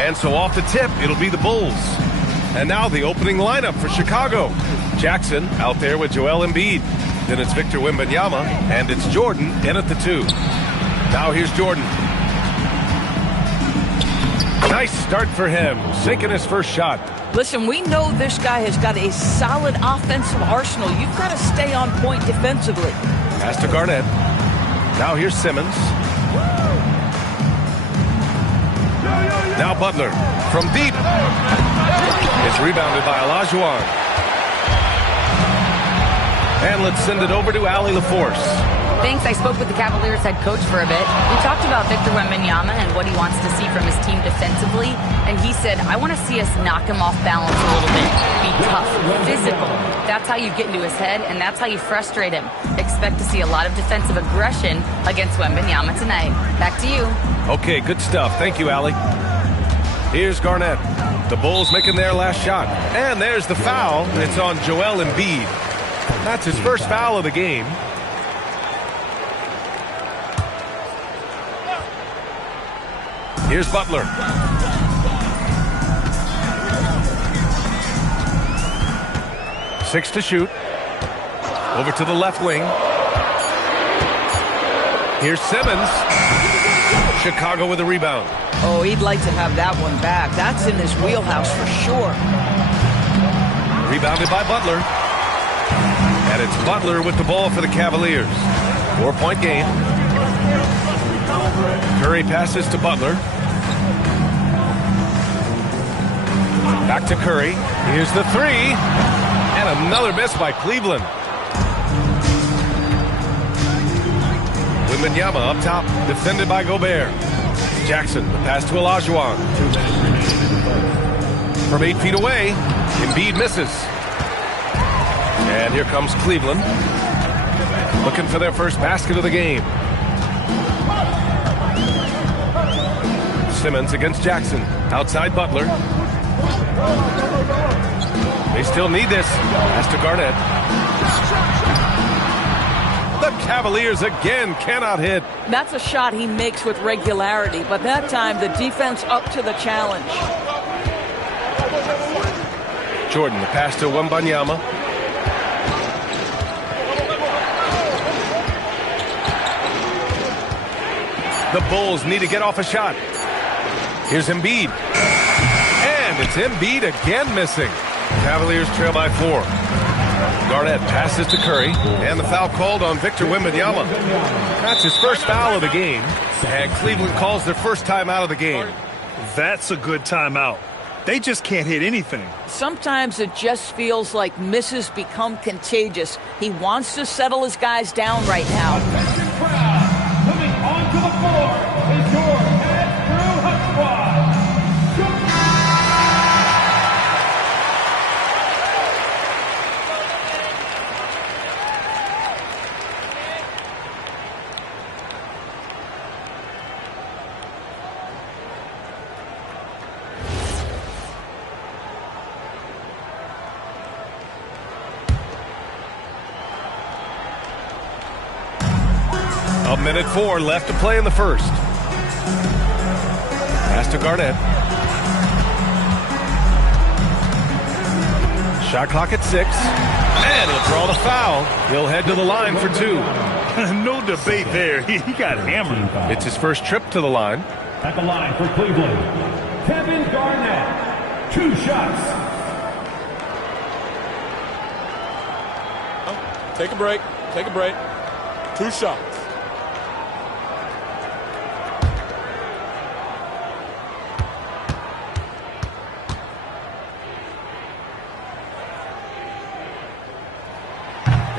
And so off the tip, it'll be the Bulls. And now the opening lineup for Chicago. Jackson out there with Joel Embiid. Then it's Victor Wembanyama, and it's Jordan in at the 2. Now here's Jordan. Nice start for him, sinking his first shot. Listen, we know this guy has got a solid offensive arsenal. You've got to stay on point defensively. Pass to Garnett. Now here's Simmons. Now Butler from deep. It's rebounded by Olajuwon. And let's send it over to Allie LaForce. Thanks. I spoke with the Cavaliers head coach for a bit. We talked about Victor Wembanyama and what he wants to see from his team defensively. And he said, I want to see us knock him off balance a little bit. Be tough, physical. That's how you get into his head, and that's how you frustrate him. Expect to see a lot of defensive aggression against Wembanyama tonight. Back to you. Okay, good stuff. Thank you, Allie. Here's Garnett. The Bulls making their last shot. And there's the foul. It's on Joel Embiid. That's his first foul of the game. Here's Butler. Six to shoot. Over to the left wing. Here's Simmons. Chicago with a rebound. Oh, he'd like to have that one back. That's in his wheelhouse for sure. Rebounded by Butler. And it's Butler with the ball for the Cavaliers. 4-point game. Curry passes to Butler. Back to Curry. Here's the 3. And another miss by Cleveland. Wembanyama up top, defended by Gobert. Jackson, the pass to Olajuwon. From 8 feet away, Embiid misses. And here comes Cleveland, looking for their first basket of the game. Simmons against Jackson, outside Butler. They still need this. Pass to Garnett. The Cavaliers again cannot hit. That's a shot he makes with regularity, but that time the defense up to the challenge. Jordan, the pass to Wembanyama. The Bulls need to get off a shot. Here's Embiid. And it's Embiid again missing. Cavaliers trail by 4. Garnett passes to Curry, and the foul called on Victor Wembanyama. That's his first foul of the game, and Cleveland calls their first time out of the game. That's a good timeout. They just can't hit anything. Sometimes it just feels like misses become contagious. He wants to settle his guys down right now. Coming onto the floor is your head through hot squad. A minute 4 left to play in the first. Pass to Garnett. Shot clock at 6. And he'll draw the foul. He'll head to the line for 2. No debate there. He got hammered. It's his first trip to the line. At the line for Cleveland, Kevin Garnett. 2 shots. Take a break. Take a break. 2 shots.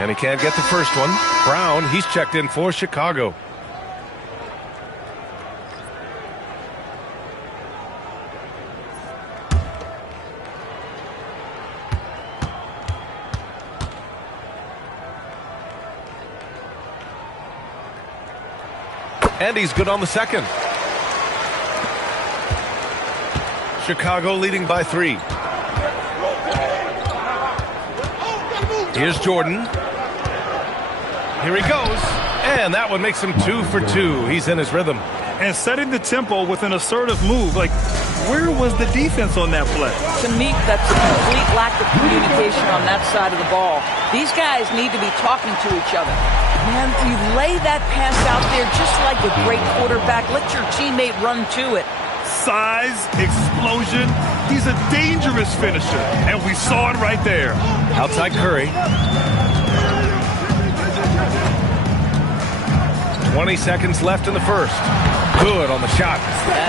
And he can't get the first one. Brown, he's checked in for Chicago. And he's good on the second. Chicago leading by 3. Here's Jordan. Here he goes, And that one makes him 2 for 2. He's in his rhythm. And setting the tempo with an assertive move. Like, where was the defense on that play? To me, that's a complete lack of communication on that side of the ball. These guys need to be talking to each other. Man, you lay that pass out there just like a great quarterback. Let your teammate run to it. Size, explosion. He's a dangerous finisher. And we saw it right there. Outside Curry. 20 seconds left in the first. Good on the shot.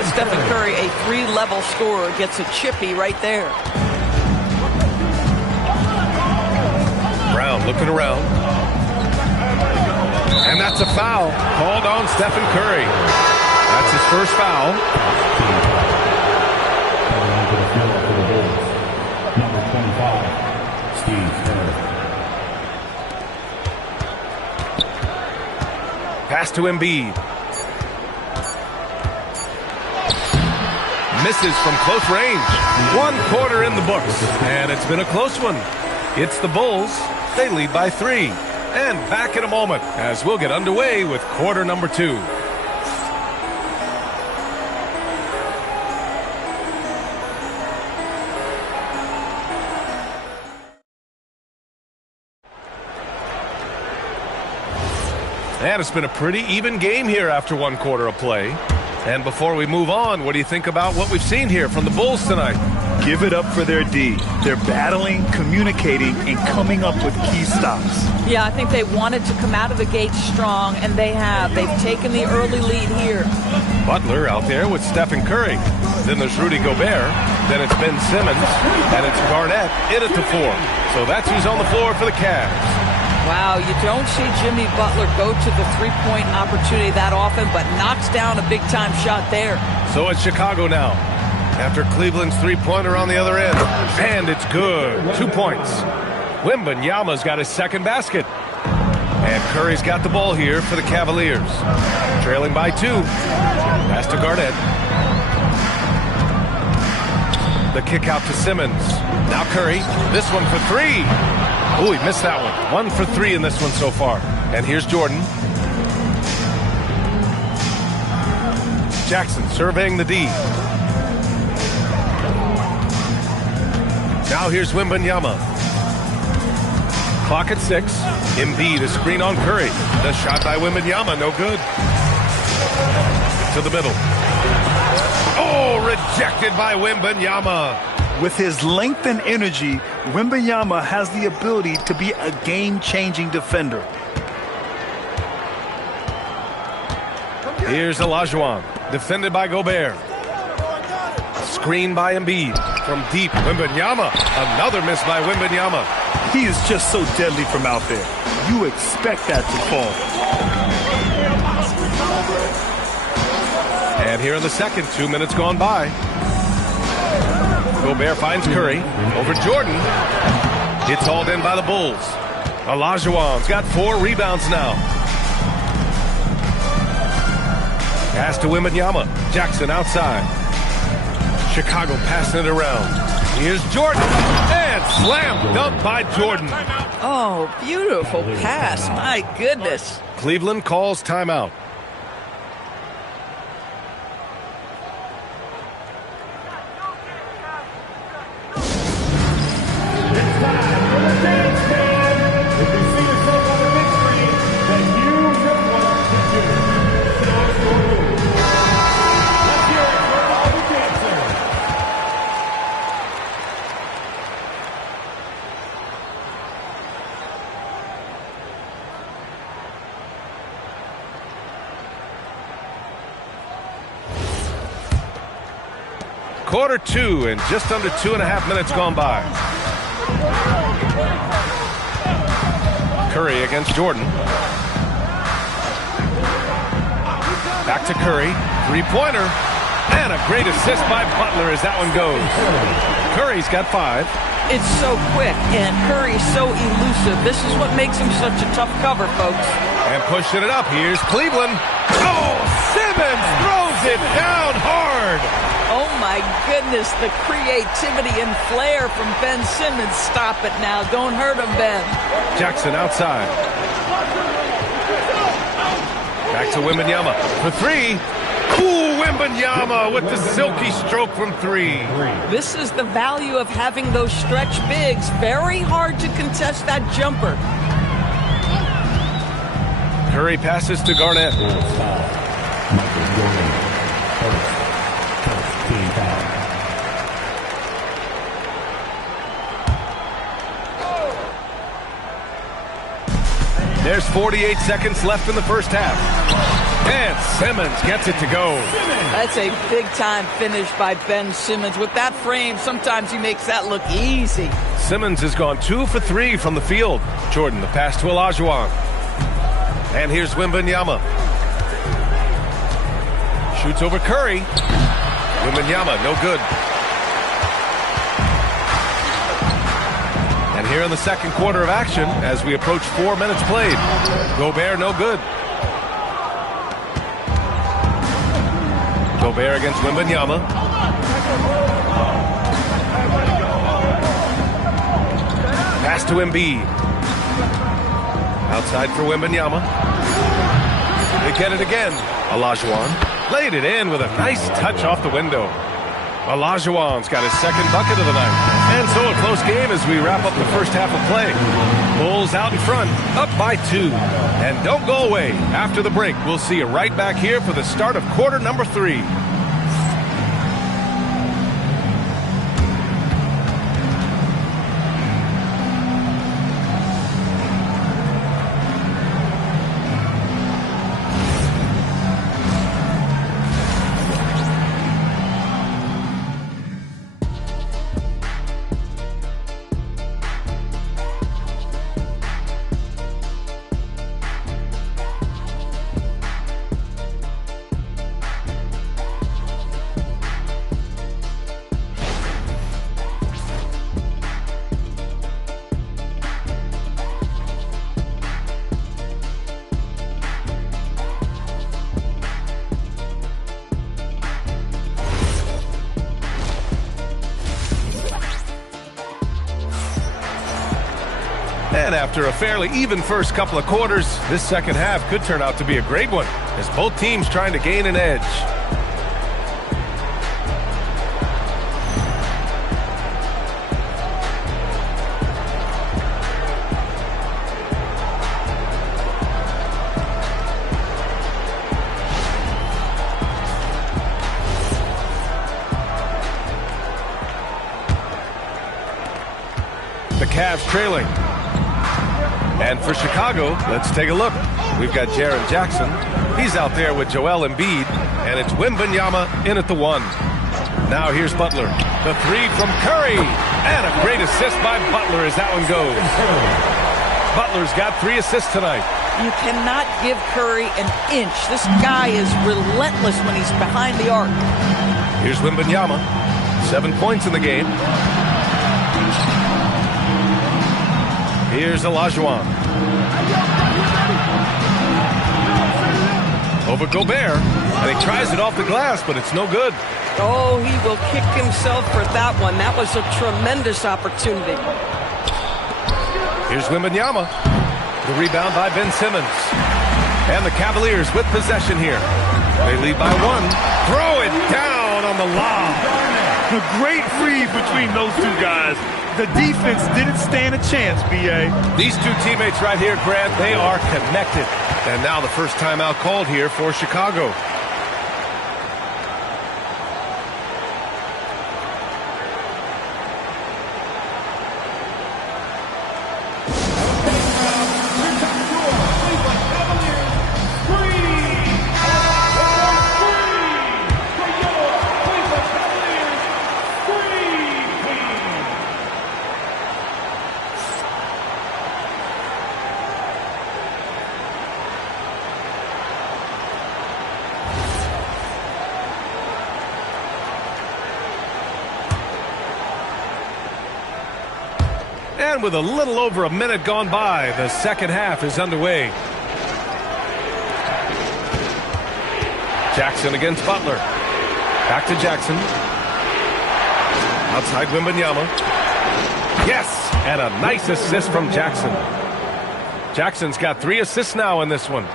Stephen Curry, a 3-level scorer, gets a chippy right there. Brown looking around. And that's a foul called on Stephen Curry. That's his first foul. Number 25, Steve Kerr. Pass to Embiid. Misses from close range. 1 quarter in the books. And it's been a close one. It's the Bulls. They lead by 3. And back in a moment as we'll get underway with quarter number 2. And it's been a pretty even game here after 1 quarter of play. And before we move on, what do you think about what we've seen here from the Bulls tonight? Give it up for their D. They're battling, communicating, and coming up with key stops. Yeah, I think they wanted to come out of the gate strong, and they have. They've taken the early lead here. Butler out there with Stephen Curry. Then there's Rudy Gobert. Then it's Ben Simmons. And it's Garnett in at the 4. So that's who's on the floor for the Cavs. Wow, you don't see Jimmy Butler go to the three-point opportunity that often, but knocks down a big-time shot there. So it's Chicago now. After Cleveland's three-pointer on the other end. And it's good. 2 points. Wembanyama's got his second basket. And Curry's got the ball here for the Cavaliers. Trailing by 2. Pass to Garnett. The kick out to Simmons. Now Curry. This one for 3. Oh, he missed that one. 1 for 3 in this one so far. And here's Jordan. Jackson surveying the D. Now here's Wembanyama. Clock at 6. Embiid, a screen on Curry. The shot by Wembanyama, no good. To the middle. Oh, rejected by Wembanyama. With his length and energy, Wembanyama has the ability to be a game-changing defender. Here's Olajuwon, defended by Gobert. Screen by Embiid. From deep, Wembanyama. Another miss by Wembanyama. He is just so deadly from out there. You expect that to fall. And here in the second, 2 minutes gone by. Gobert finds Curry over Jordan. It's hauled in by the Bulls. Olajuwon's got 4 rebounds now. Pass to Wembanyama. Jackson outside. Chicago passing it around. Here's Jordan. And slam dunk by Jordan. Oh, beautiful pass. My goodness. Cleveland calls timeout. Quarter 2 and just under 2.5 minutes gone by. Curry against Jordan. Back to Curry. 3-pointer. And a great assist by Butler as that one goes. Curry's got 5. It's so quick, and Curry's so elusive. This is what makes him such a tough cover, folks. And pushing it up. Here's Cleveland. Oh, Simmons throws it down hard. Oh, my goodness, the creativity and flair from Ben Simmons. Stop it now. Don't hurt him, Ben. Jackson outside. Back to Wembanyama for three. Ooh, Wembanyama with the silky stroke from three. This is the value of having those stretch bigs. Very hard to contest that jumper. Curry passes to Garnett. There's 48 seconds left in the first half. And Simmons gets it to go. That's a big-time finish by Ben Simmons. With that frame, sometimes he makes that look easy. Simmons has gone 2 for 3 from the field. Jordan, the pass to Olajuwon. And here's Wembanyama. Shoots over Curry. Wembanyama, no good. And here in the second quarter of action, as we approach 4 minutes played, Gobert, no good. Gobert against Wembanyama. Pass to Embiid. Outside for Wembanyama. They get it again. Olajuwon laid it in with a nice touch off the window. Olajuwon's got his second bucket of the night. And so a close game as we wrap up the first half of play. Bulls out in front, up by 2. And don't go away. After the break, we'll see you right back here for the start of quarter number 3. And after a fairly even first couple of quarters, this second half could turn out to be a great one, as both teams trying to gain an edge. The Cavs trailing. And for Chicago, let's take a look. We've got Jaren Jackson. He's out there with Joel Embiid, and it's Wembanyama in at the 1. Now here's Butler. The 3 from Curry, and a great assist by Butler as that one goes. Butler's got 3 assists tonight. You cannot give Curry an inch. This guy is relentless when he's behind the arc. Here's Wembanyama. 7 points in the game. Here's Olajuwon. Over Gobert. And he tries it off the glass, but it's no good. Oh, he will kick himself for that one. That was a tremendous opportunity. Here's Wembanyama. The rebound by Ben Simmons. And the Cavaliers with possession here. They lead by 1. Throw it down on the lob. A great read between those two guys. The defense didn't stand a chance, B.A. These two teammates right here, Grant, they are connected. And now the first timeout called here for Chicago. And with a little over a minute gone by, the second half is underway. Jackson against Butler. Back to Jackson. Outside Wembanyama. Yes! And a nice assist from Jackson. Jackson's got 3 assists now in this one.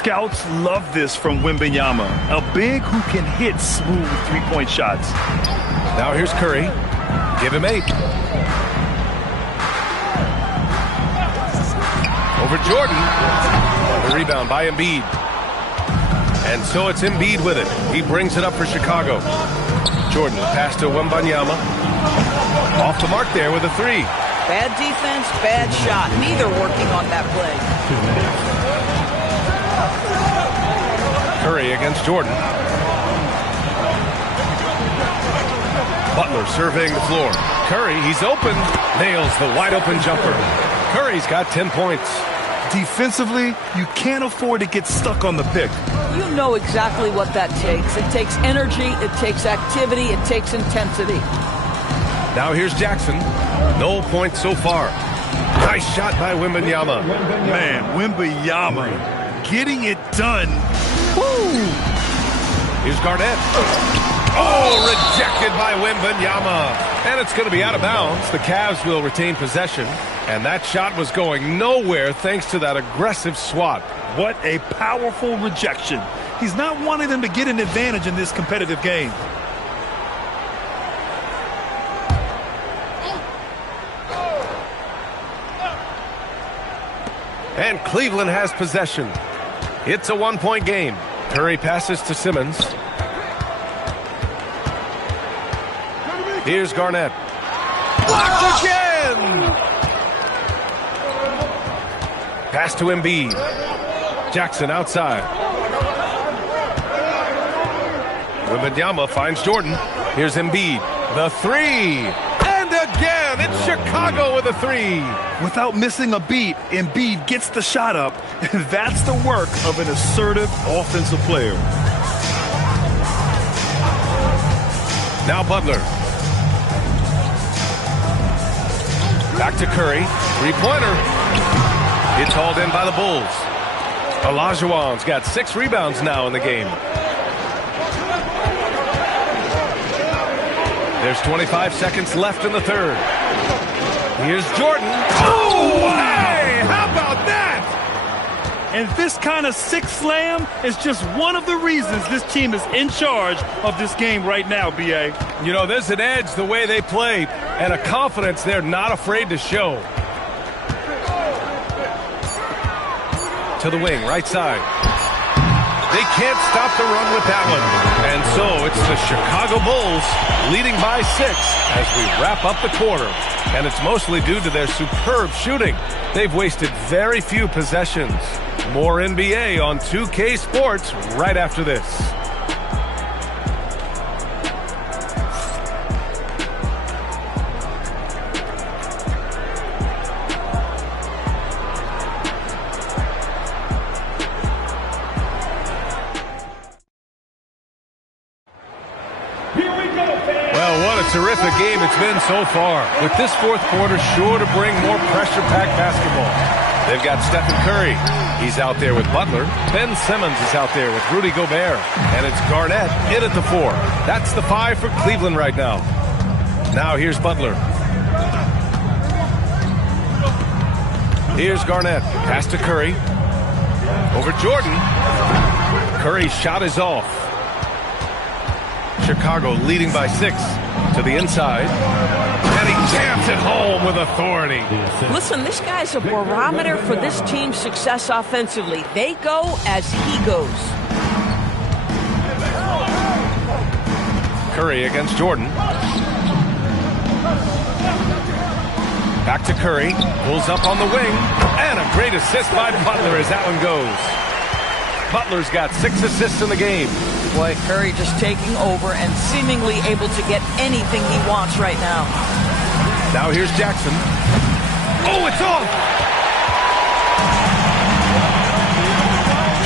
Scouts love this from Wembanyama, a big who can hit smooth three-point shots. Now here's Curry. Give him 8. Over Jordan. The rebound by Embiid. And so it's Embiid with it. He brings it up for Chicago. Jordan, pass to Wembanyama. Off the mark there with a 3. Bad defense, bad shot. Neither working on that play. Curry against Jordan. Butler surveying the floor. Curry, he's open. Nails the wide open jumper. Curry's got 10 points. Defensively, you can't afford to get stuck on the pick. You know exactly what that takes. It takes energy, it takes activity, it takes intensity. Now here's Jackson. No points so far. Nice shot by Wembanyama. Man, Wembanyama getting it done. Woo! Here's Garnett. Oh, rejected by Wembanyama. And it's going to be out of bounds. The Cavs will retain possession. And that shot was going nowhere thanks to that aggressive swat. What a powerful rejection. He's not wanting them to get an advantage in this competitive game. And Cleveland has possession. It's a 1-point game. Curry passes to Simmons. Here's Garnett. Blocked again! Pass to Embiid. Jackson outside. Wembanyama finds Jordan. Here's Embiid. The 3. And again, it's Chicago with a 3. Without missing a beat, Embiid gets the shot up. That's the work of an assertive offensive player. Now Butler. Back to Curry. 3-pointer. It's hauled in by the Bulls. Olajuwon's got 6 rebounds now in the game. There's 25 seconds left in the third. Here's Jordan. Oh, hey, how about that? And this kind of six slam is just one of the reasons this team is in charge of this game right now, B.A. You know, there's an edge the way they play and a confidence they're not afraid to show. To the wing, right side. They can't stop the run with that one. And so it's the Chicago Bulls leading by 6 as we wrap up the quarter. And it's mostly due to their superb shooting. They've wasted very few possessions. More NBA on 2K Sports right after this. Terrific game it's been so far, with this fourth quarter sure to bring more pressure-packed basketball. They've got Stephen Curry. He's out there with Butler. Ben Simmons is out there with Rudy Gobert. And it's Garnett in at the 4. That's the 5 for Cleveland right now. Now here's Butler. Here's Garnett. Pass to Curry. Over Jordan. Curry's shot is off. Chicago leading by 6. To the inside, and he jams it home with authority. Listen, this guy's a barometer for this team's success offensively. They go as he goes. Curry against Jordan. Back to Curry, pulls up on the wing, and a great assist by Butler as that one goes. Butler's got 6 assists in the game. Boy, Curry just taking over and seemingly able to get anything he wants right now. Now here's Jackson. Oh, it's off!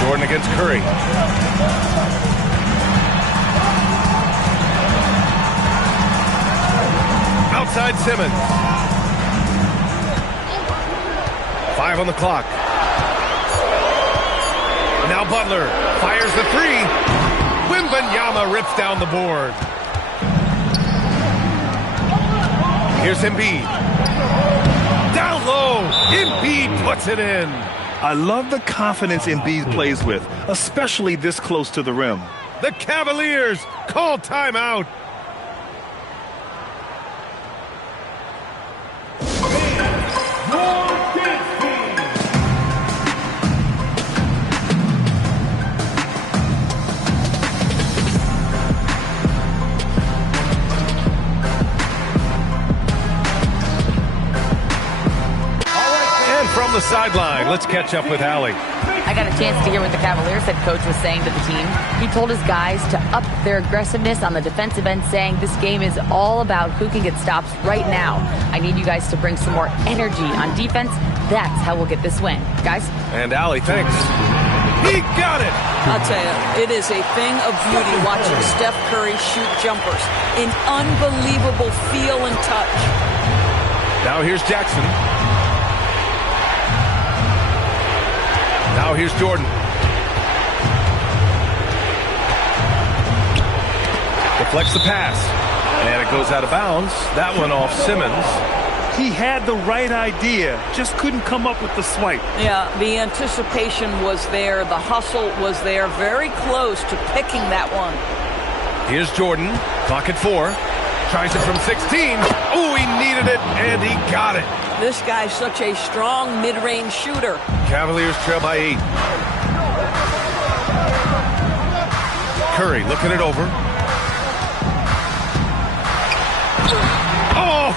Jordan against Curry. Outside Simmons. 5 on the clock. Now Butler fires the 3. Wembanyama rips down the board. Here's Embiid. Down low. Embiid puts it in. I love the confidence Embiid plays with, especially this close to the rim. The Cavaliers call timeout. From the sideline, let's catch up with Allie. I got a chance to hear what the Cavaliers head coach was saying to the team. He told his guys to up their aggressiveness on the defensive end, saying this game is all about who can get stops right now. I need you guys to bring some more energy on defense. That's how we'll get this win. Guys? And Allie, thanks. He got it! I'll tell you, it is a thing of beauty watching Steph Curry shoot jumpers. An unbelievable feel and touch. Now here's Jackson. Now here's Jordan. Deflects the pass. And it goes out of bounds. That one off Simmons. He had the right idea, just couldn't come up with the swipe. Yeah, the anticipation was there. The hustle was there. Very close to picking that one. Here's Jordan. Clock at 4. Tries it from 16. Oh, he needed it, and he got it. This guy's such a strong mid-range shooter. Cavaliers trail by 8. Curry looking it over.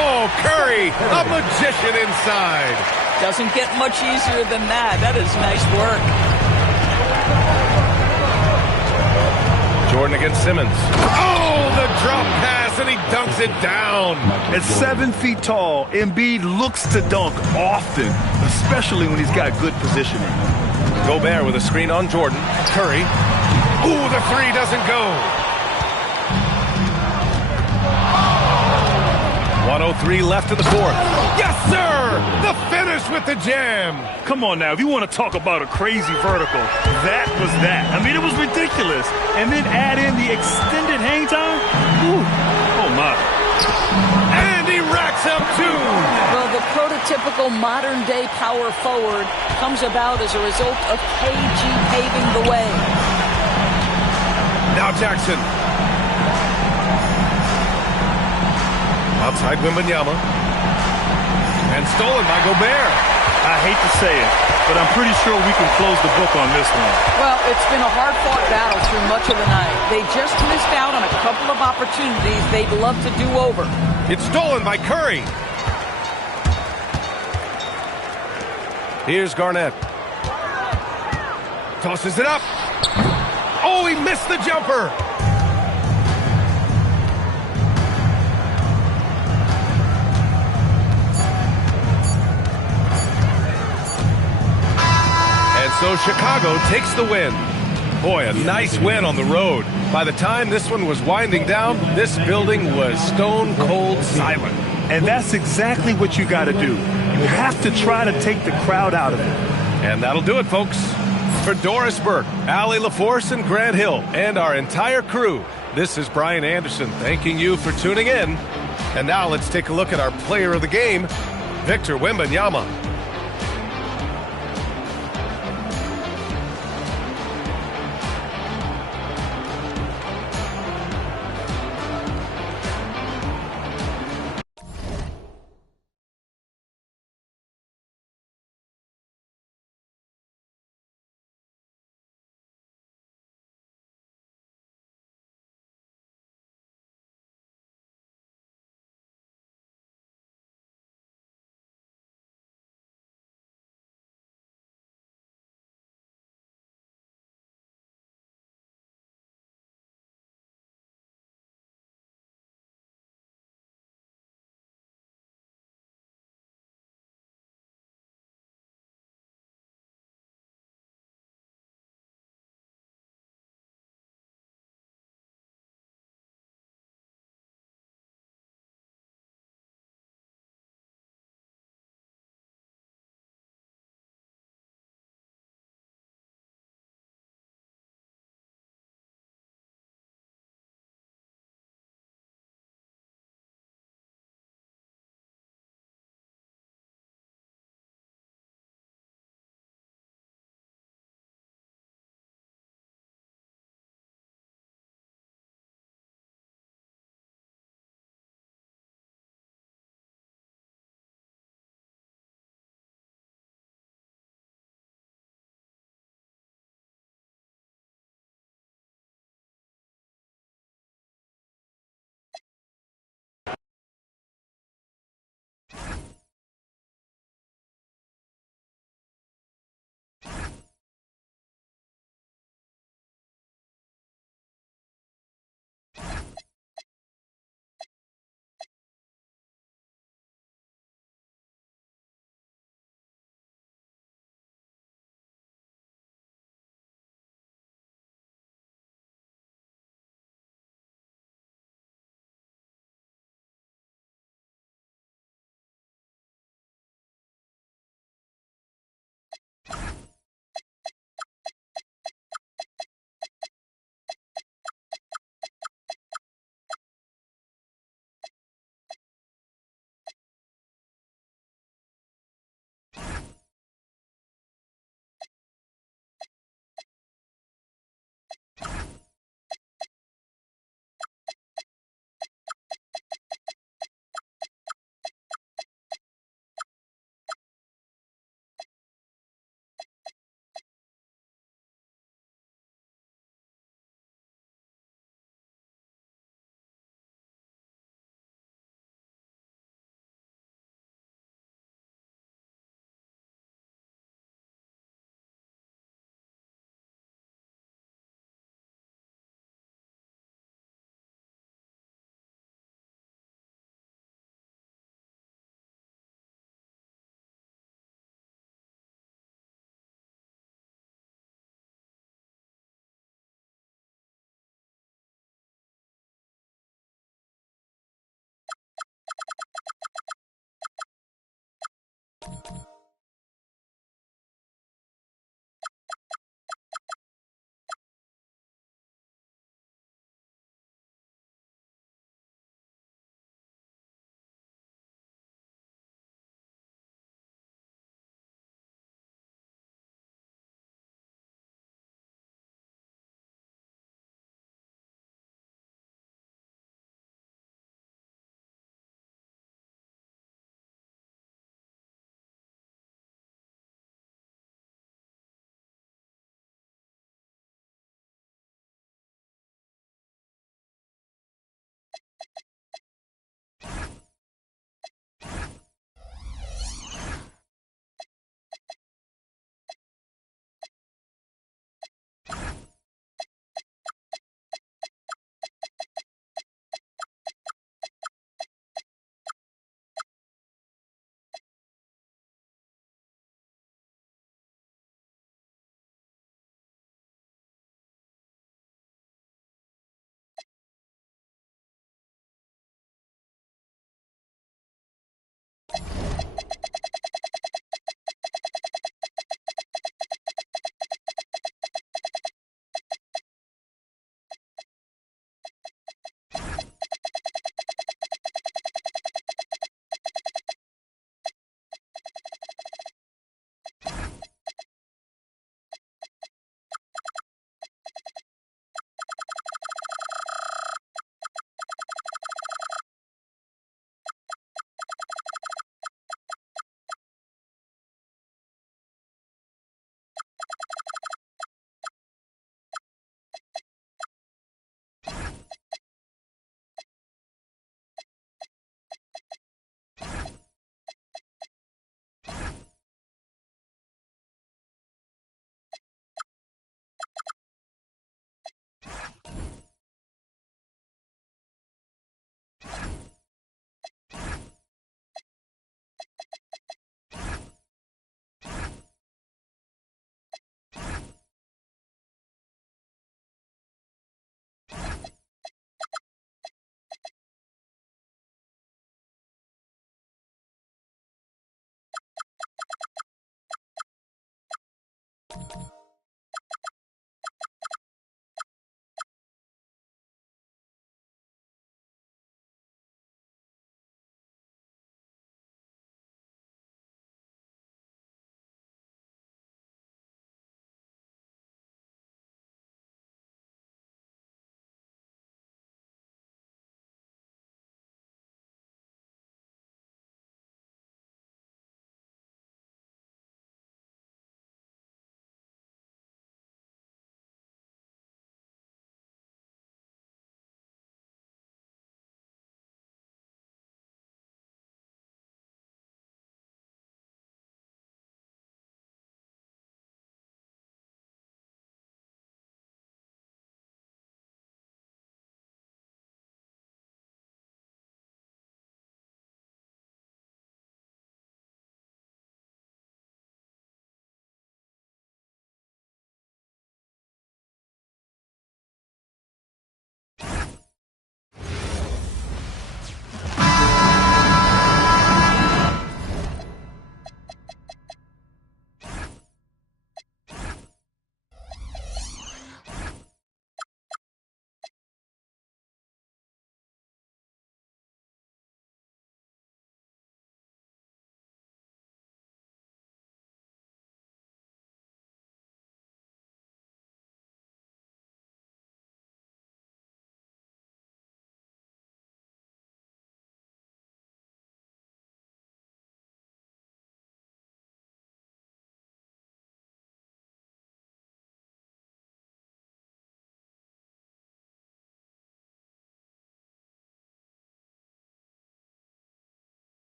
Oh, Curry, a magician inside. Doesn't get much easier than that. That is nice work. Jordan against Simmons. Oh, the drop pass, and he dunks it down. At 7 feet tall, Embiid looks to dunk often, especially when he's got good positioning. Gobert with a screen on Jordan. Curry. Ooh, the three doesn't go. 1:03 left in the fourth. Yes, sir! The finish with the jam. Come on now, if you want to talk about a crazy vertical, that was that. I mean, it was ridiculous. And then add in the extended hang time. Ooh. Oh, my. And he racks up 2. Well, the prototypical modern-day power forward comes about as a result of KG paving the way. Now Jackson. Outside Wembanyama. And stolen by Gobert. I hate to say it, but I'm pretty sure we can close the book on this one. Well, it's been a hard-fought battle through much of the night. They just missed out on a couple of opportunities they'd love to do over. It's stolen by Curry. Here's Garnett. Tosses it up. Oh, he missed the jumper. So Chicago takes the win. Boy, a nice win on the road. By the time this one was winding down, this building was stone cold silent. And that's exactly what you got to do. You have to try to take the crowd out of it. And that'll do it, folks. For Doris Burke, Allie LaForce, and Grant Hill, and our entire crew, this is Brian Anderson thanking you for tuning in. And now let's take a look at our player of the game, Victor Wembanyama.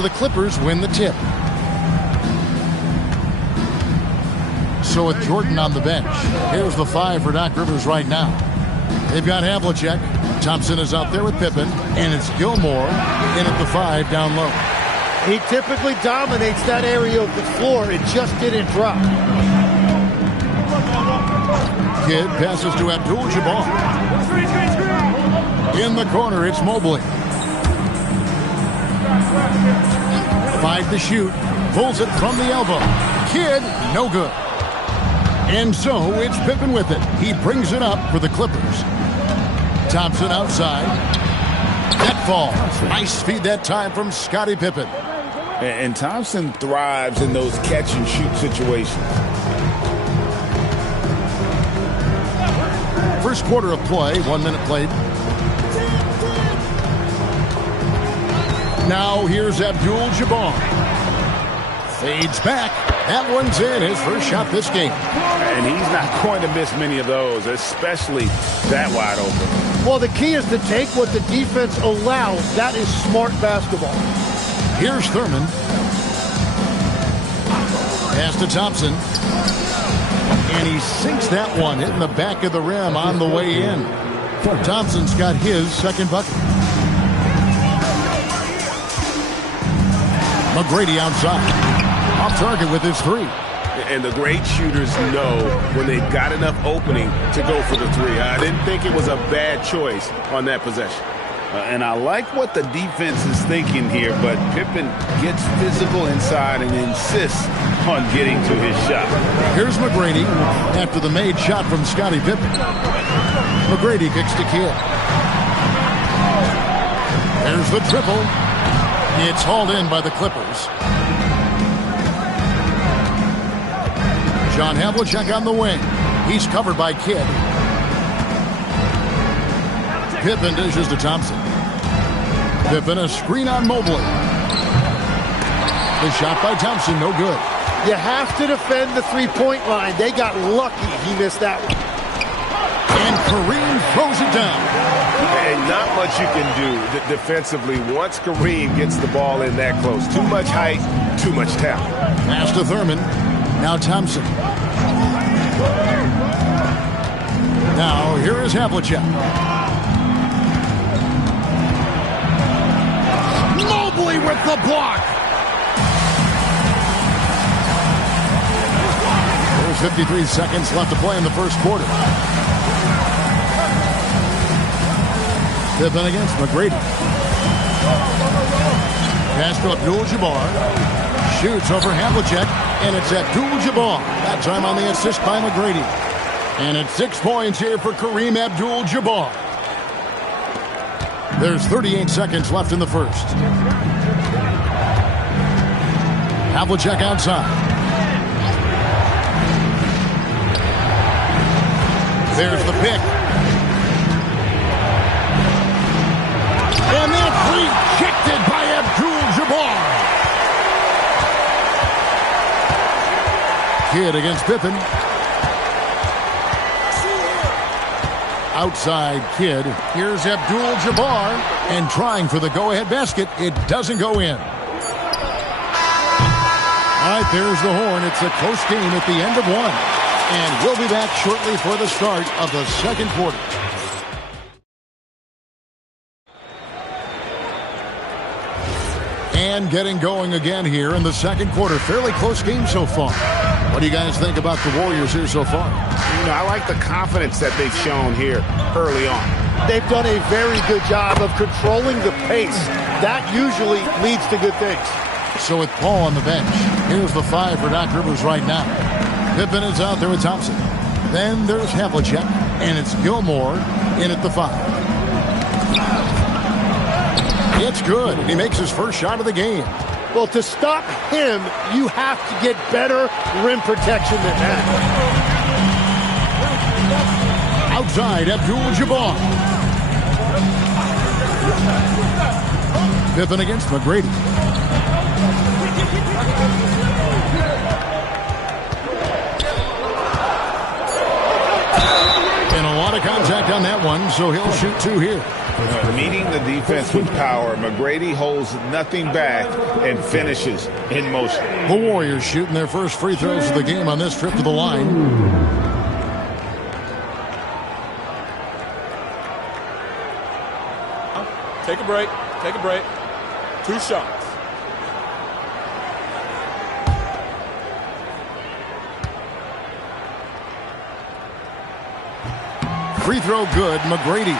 So the Clippers win the tip. So with Jordan on the bench, here's the 5 for Doc Rivers right now. They've got Havlicek. Thompson is out there with Pippen, and it's Gilmore in at the 5 down low. He typically dominates that area of the floor. It just didn't drop. Kidd passes to Abdul-Jabbar. In the corner, it's Mobley. 5 to shoot. Pulls it from the elbow. Kidd, no good. And so it's Pippen with it. He brings it up for the Clippers. Thompson outside. That falls. Nice feed that time from Scottie Pippen. And Thompson thrives in those catch-and-shoot situations. First quarter of play, 1 minute played. Now here's Abdul-Jabbar. Fades back. That one's in. His first shot this game. And he's not going to miss many of those, especially that wide open. Well, the key is to take what the defense allows. That is smart basketball. Here's Thurman. Pass to Thompson. And he sinks that one, hitting the back of the rim on the way in. Thompson's got his second bucket. McGrady outside. Off target with his 3. And the great shooters know when they've got enough opening to go for the 3. I didn't think it was a bad choice on that possession. And I like what the defense is thinking here, but Pippen gets physical inside and insists on getting to his shot. Here's McGrady after the made shot from Scottie Pippen. McGrady kicks to Kidd. There's the triple. It's hauled in by the Clippers. John Havlicek on the wing. He's covered by Kidd. Pippen dishes to Thompson. Pippen a screen on Mobley. The shot by Thompson, no good. You have to defend the three-point line. They got lucky he missed that one. And Kareem throws it down. And not much you can do defensively once Kareem gets the ball in that close. Too much height, too much talent. Pass to Thurman. Now Thompson. Now here is Havlicek. Mobley with the block. There's 53 seconds left to play in the first quarter. Pippen against McGrady. Pass to Abdul-Jabbar. Shoots over Havlicek, and it's Abdul-Jabbar. That time on the assist by McGrady. And it's 6 points here for Kareem Abdul-Jabbar. There's 38 seconds left in the first. Havlicek outside. There's the pick. And that's rejected by Abdul-Jabbar. Kidd against Pippen. Outside Kidd. Here's Abdul-Jabbar. And trying for the go-ahead basket. It doesn't go in. All right, there's the horn. It's a close game at the end of one. And we'll be back shortly for the start of the second quarter. And getting going again here in the second quarter. Fairly close game so far. What do you guys think about the Warriors here so far? You know, I like the confidence that they've shown here early on. They've done a very good job of controlling the pace. That usually leads to good things. So with Paul on the bench, here's the 5 for Doc Rivers right now. Pippen is out there with Thompson. Then there's Havlicek, and it's Gilmore in at the 5. It's good, and he makes his first shot of the game. Well, to stop him, you have to get better rim protection than that. Outside, Abdul-Jabbar. Pippen against McGrady. And a lot of contact on that one, so he'll shoot 2 here. Meeting the defense with power, McGrady holds nothing back and finishes in motion. The Warriors shooting their first free throws of the game on this trip to the line. Take a break. Take a break. 2 shots. Free throw good, McGrady.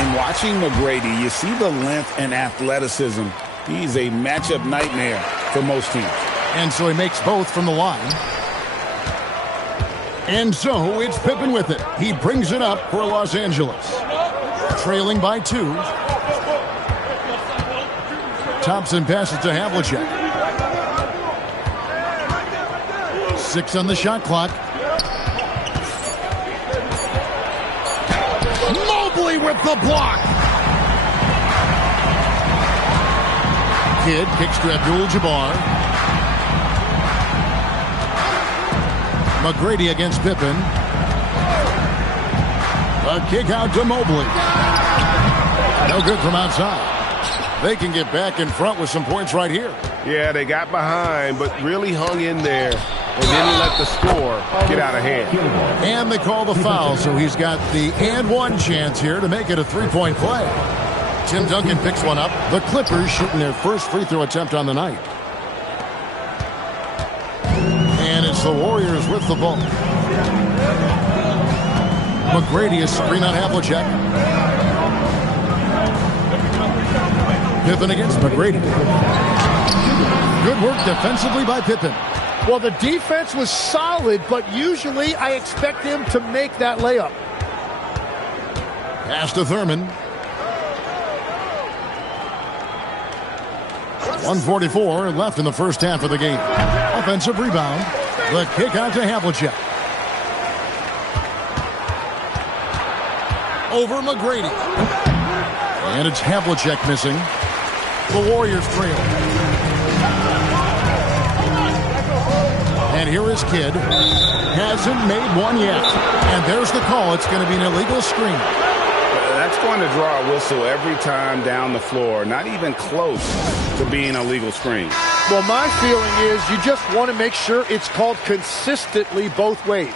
In watching McGrady, you see the length and athleticism. He's a matchup nightmare for most teams. And so he makes both from the line. And so it's Pippen with it. He brings it up for Los Angeles. Trailing by 2. Thompson passes to Havlicek. 6 on the shot clock. Mobley with the block. Kidd kicks to Abdul-Jabbar. McGrady against Pippen. A kick out to Mobley. No good from outside. They can get back in front with some points right here. Yeah, they got behind, but really hung in there and didn't let the score get out of hand. And they call the foul, so he's got the and one chance here to make it a three-point play. Tim Duncan picks one up. The Clippers shooting their first free throw attempt on the night. And it's the Warriors with the ball. McGrady is screen on Havlicek. Pippen against McGrady. Good work defensively by Pippen. Well, the defense was solid, but usually I expect him to make that layup. Pass to Thurman. 1:44 left in the first half of the game. Offensive rebound. The kick out to Havlicek. Over McGrady. And it's Havlicek missing. The Warriors trail. And here is Kidd. Hasn't made one yet. And there's the call. It's going to be an illegal screen. That's going to draw a whistle every time down the floor. Not even close to being a legal screen. Well, my feeling is you just want to make sure it's called consistently both ways.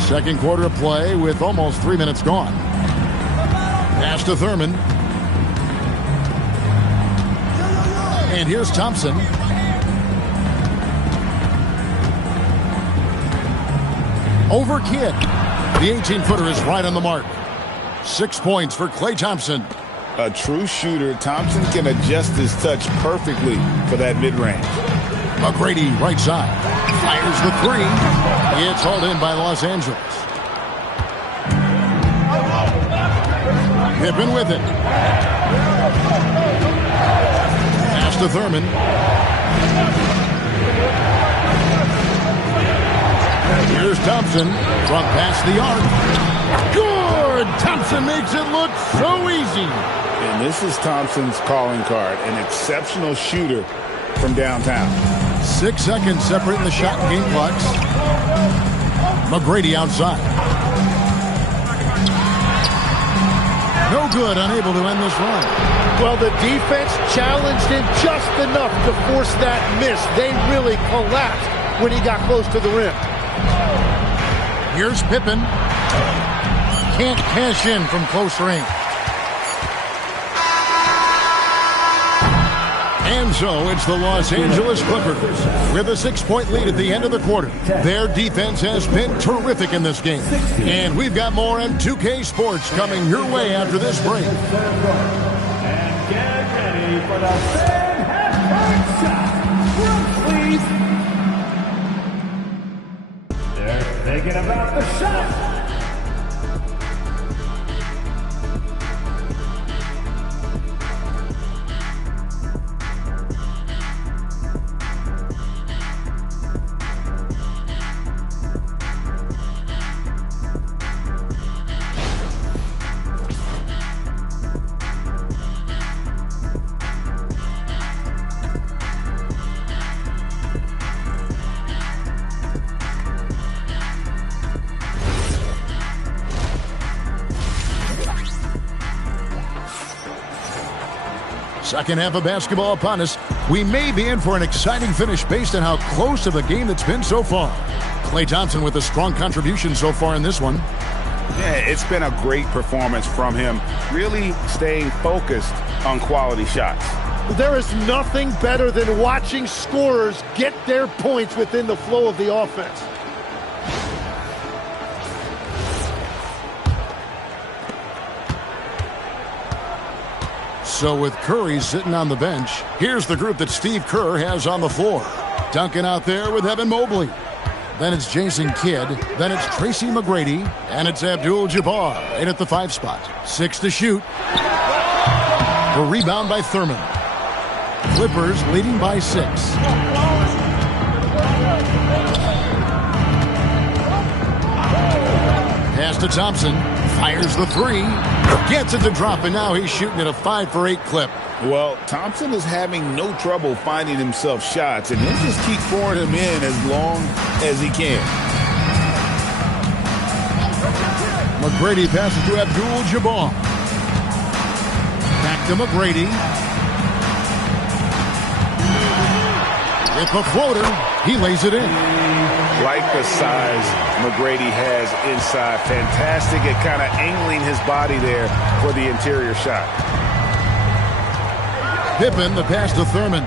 Second quarter of play with almost 3 minutes gone. Pass to Thurman. And here's Thompson. Over Kidd. The 18-footer is right on the mark. 6 points for Klay Thompson. A true shooter, Thompson can adjust his touch perfectly for that mid-range. McGrady right side. Fires the three. It's hauled in by Los Angeles. Pippen with it. Pass to Thurman. Here's Thompson from past the arc. Good! Thompson makes it look so easy. And this is Thompson's calling card, an exceptional shooter from downtown. 6 seconds separating the shot and game clocks. McGrady outside. No good, unable to end this run. Well, the defense challenged him just enough to force that miss. They really collapsed when he got close to the rim. Here's Pippen. Can't cash in from close range. And so it's the Los Angeles Clippers with a 6-point lead at the end of the quarter. Their defense has been terrific in this game. And we've got more on 2K Sports coming your way after this break. And get ready for the fan halftime shot. Please. They're thinking about the shot. Second half of basketball upon us. We may be in for an exciting finish based on how close of a game that's been so far. Klay Thompson with a strong contribution so far in this one. Yeah, it's been a great performance from him, really staying focused on quality shots. There is nothing better than watching scorers get their points within the flow of the offense. So with Curry sitting on the bench, here's the group that Steve Kerr has on the floor. Duncan out there with Evan Mobley. Then it's Jason Kidd. Then it's Tracy McGrady. And it's Abdul-Jabbar in at the 5 spot. 6 to shoot. The rebound by Thurman. Clippers leading by 6. Pass to Thompson. Fires the 3. Gets it to drop, and now he's shooting at a 5-for-8 clip. Well, Thompson is having no trouble finding himself shots, and he'll just keep pouring them in as long as he can. McGrady passes to Abdul-Jabbar. Back to McGrady. With the floater, he lays it in. Like the size McGrady has inside. Fantastic at kind of angling his body there for the interior shot. Pippen, the pass to Thurman.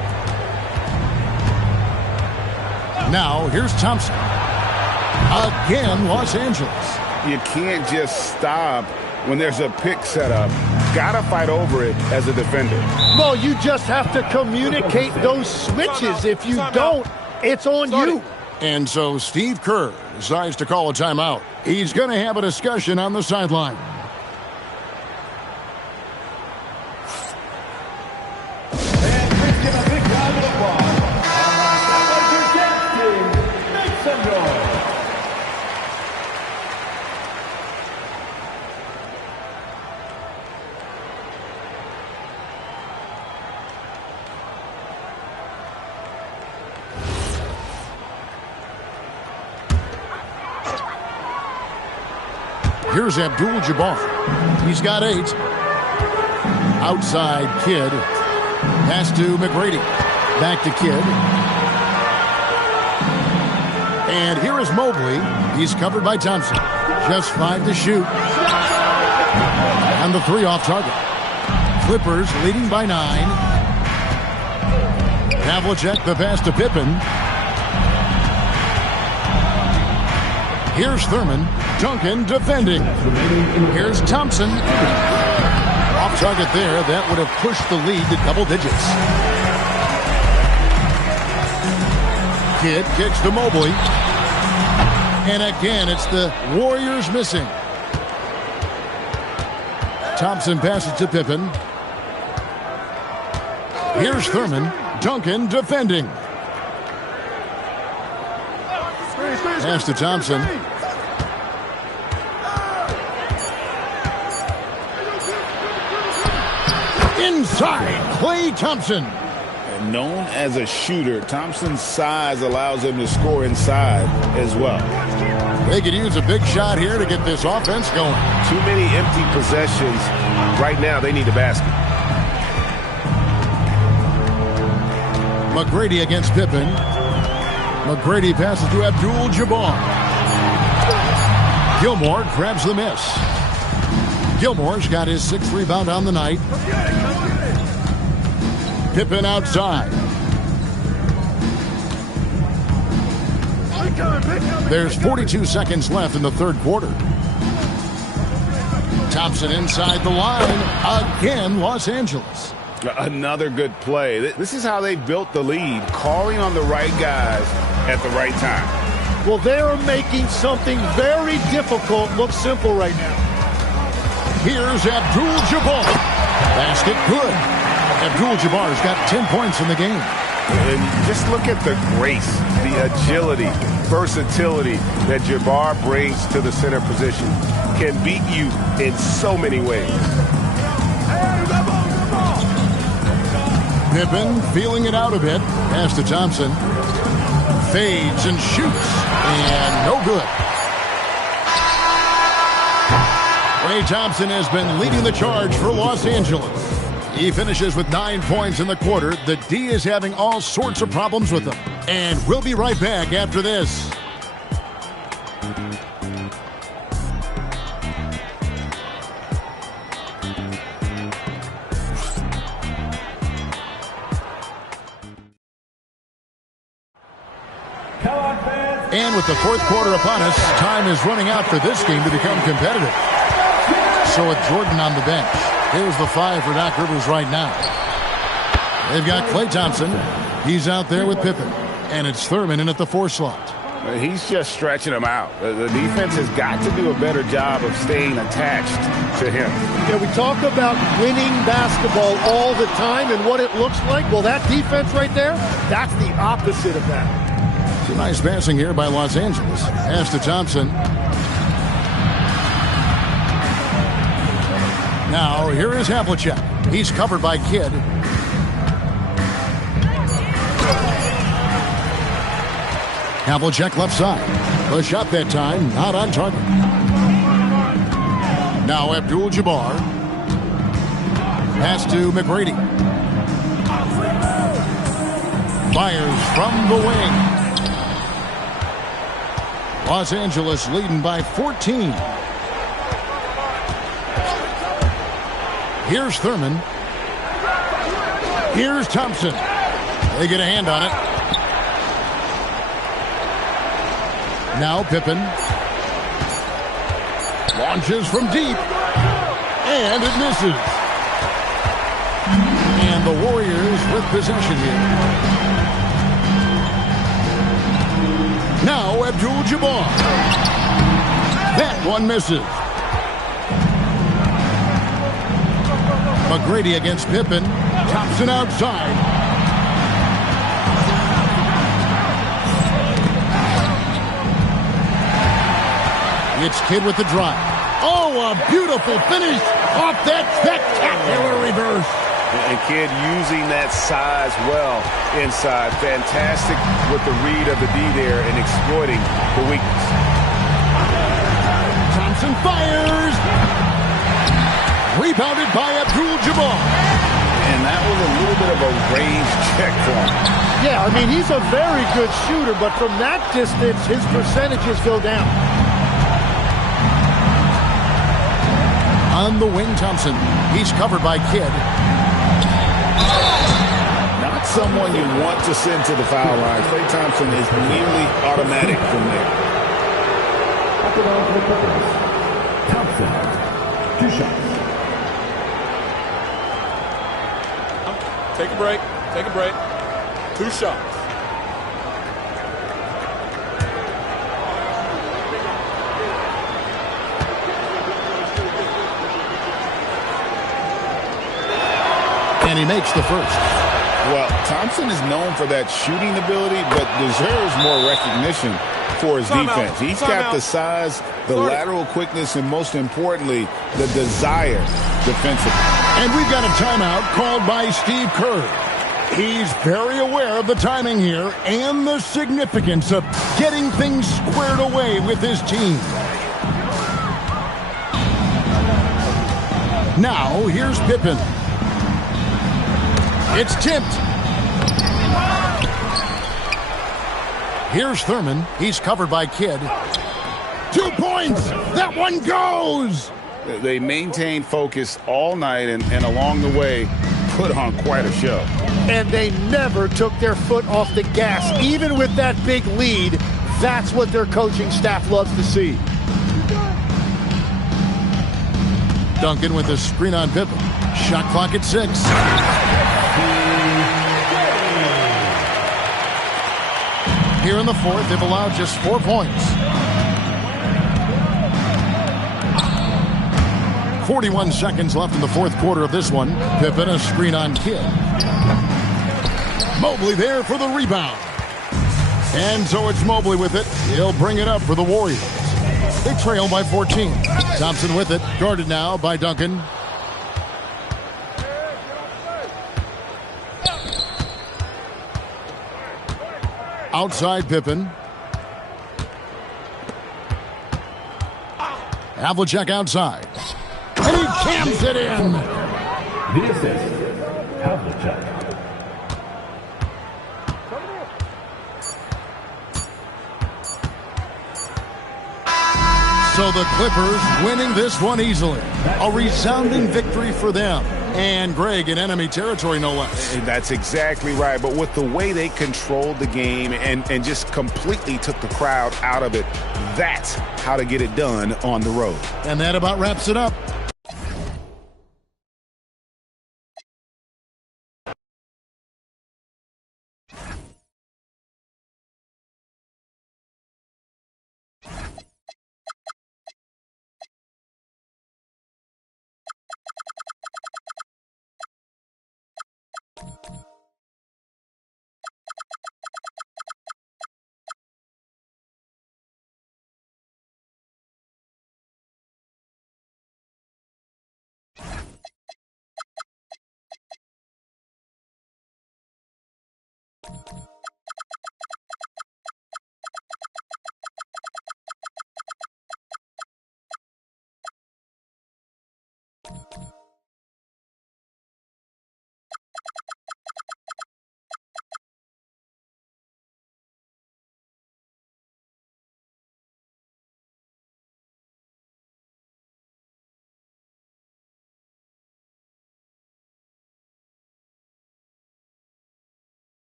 Now, here's Thompson. Again, Los Angeles. You can't just stop when there's a pick set up. Gotta fight over it as a defender. Well, you just have to communicate those switches. If you don't, it's on you. And so Steve Kerr decides to call a timeout. He's going to have a discussion on the sideline. Here's Abdul-Jabbar. He's got 8. Outside Kidd. Pass to McGrady. Back to Kidd. And here is Mobley. He's covered by Thompson. Just 5 to shoot. And the 3 off target. Clippers leading by 9. Havlicek the pass to Pippen. Here's Thurman. Duncan defending. Here's Thompson. Off target there. That would have pushed the lead to double digits. Kidd kicks to Mobley. And again, it's the Warriors missing. Thompson passes to Pippen. Here's Thurman. Duncan defending. Pass to Thompson. Inside, Klay Thompson. And known as a shooter, Thompson's size allows him to score inside as well. They could use a big shot here to get this offense going. Too many empty possessions. Right now, they need a basket. McGrady against Pippen. McGrady passes to Abdul-Jabbar. Gilmore grabs the miss. Gilmore's got his 6th rebound on the night. Pippen outside. There's 42 seconds left in the 3rd quarter. Thompson inside the line. Again, Los Angeles. Another good play. This is how they built the lead, calling on the right guys at the right time. Well, they're making something very difficult look simple right now. Here's Abdul-Jabbar. Basket good. Abdul-Jabbar's got 10 points in the game. And just look at the grace, the agility, versatility that Jabbar brings to the center position. Can beat you in so many ways. Pippen feeling it out a bit. Pass to Thompson. Fades and shoots. And no good. Klay Thompson has been leading the charge for Los Angeles. He finishes with 9 points in the quarter. The D is having all sorts of problems with him. And we'll be right back after this. And with the fourth quarter upon us, time is running out for this game to become competitive. So with Jordan on the bench, here's the 5 for Doc Rivers right now. They've got Klay Thompson. He's out there with Pippen. And it's Thurman in at the 4 slot. He's just stretching him out. The defense has got to do a better job of staying attached to him. You know, we talk about winning basketball all the time and what it looks like. Well, that defense right there, that's the opposite of that. Some nice passing here by Los Angeles. Pass to Thompson. Now, here is Havlicek. He's covered by Kidd. Havlicek left side. The shot that time, not on target. Now Abdul-Jabbar. Pass to McGrady. Fires from the wing. Los Angeles leading by 14. Here's Thurman. Here's Thompson. They get a hand on it. Now Pippen. Launches from deep. And it misses. And the Warriors with possession here. Now Abdul-Jabbar. That one misses. McGrady against Pippen. Thompson outside. It's Kidd with the drive. Oh, a beautiful finish off that spectacular reverse. And Kidd using that size well inside. Fantastic with the read of the D there and exploiting the weakness. Thompson fires. Rebounded by Abdul-Jabbar. And that was a little bit of a range check for him. Yeah, I mean, he's a very good shooter, but from that distance, his percentages go down. On the wing, Thompson. He's covered by Kidd. Not someone you want to send to the foul line. Klay Thompson is nearly automatic from there. Thompson, 2 shots. Take a break. Take a break. 2 shots. And he makes the first. Well, Thompson is known for that shooting ability, but deserves more recognition for his defense. He's got the size, the lateral quickness, and most importantly, the desire defensively. And we've got a timeout called by Steve Kerr. He's very aware of the timing here and the significance of getting things squared away with his team. Now, here's Pippen. It's tipped. Here's Thurman. He's covered by Kidd. 2 points. That one goes. They maintained focus all night and along the way put on quite a show. And they never took their foot off the gas. Even with that big lead, that's what their coaching staff loves to see. Duncan with a screen on Pippen. Shot clock at 6. Here in the fourth, they've allowed just 4 points. 41 seconds left in the fourth quarter of this one. Pippen, a screen on Kidd. Mobley there for the rebound. And so it's Mobley with it. He'll bring it up for the Warriors. They trail by 14. Thompson with it. Guarded now by Duncan. Outside Pippen. Havlicek outside. And he cams it in. The assist. So the Clippers winning this one easily. A resounding victory for them. And Greg in enemy territory, no less. That's exactly right. But with the way they controlled the game and just completely took the crowd out of it, that's how to get it done on the road. And that about wraps it up.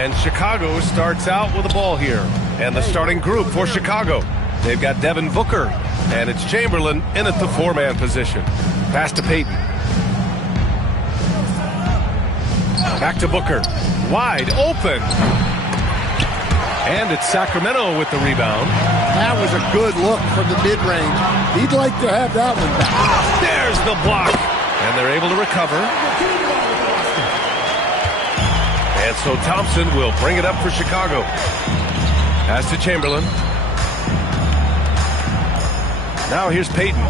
And Chicago starts out with the ball here. And the starting group for Chicago. They've got Devin Booker, and it's Chamberlain in at the 4-man position. Pass to Payton. Back to Booker. Wide open. And it's Sacramento with the rebound. That was a good look from the mid-range. He'd like to have that one back. There's the block. And they're able to recover. And so Thompson will bring it up for Chicago. Pass to Chamberlain. Now here's Payton.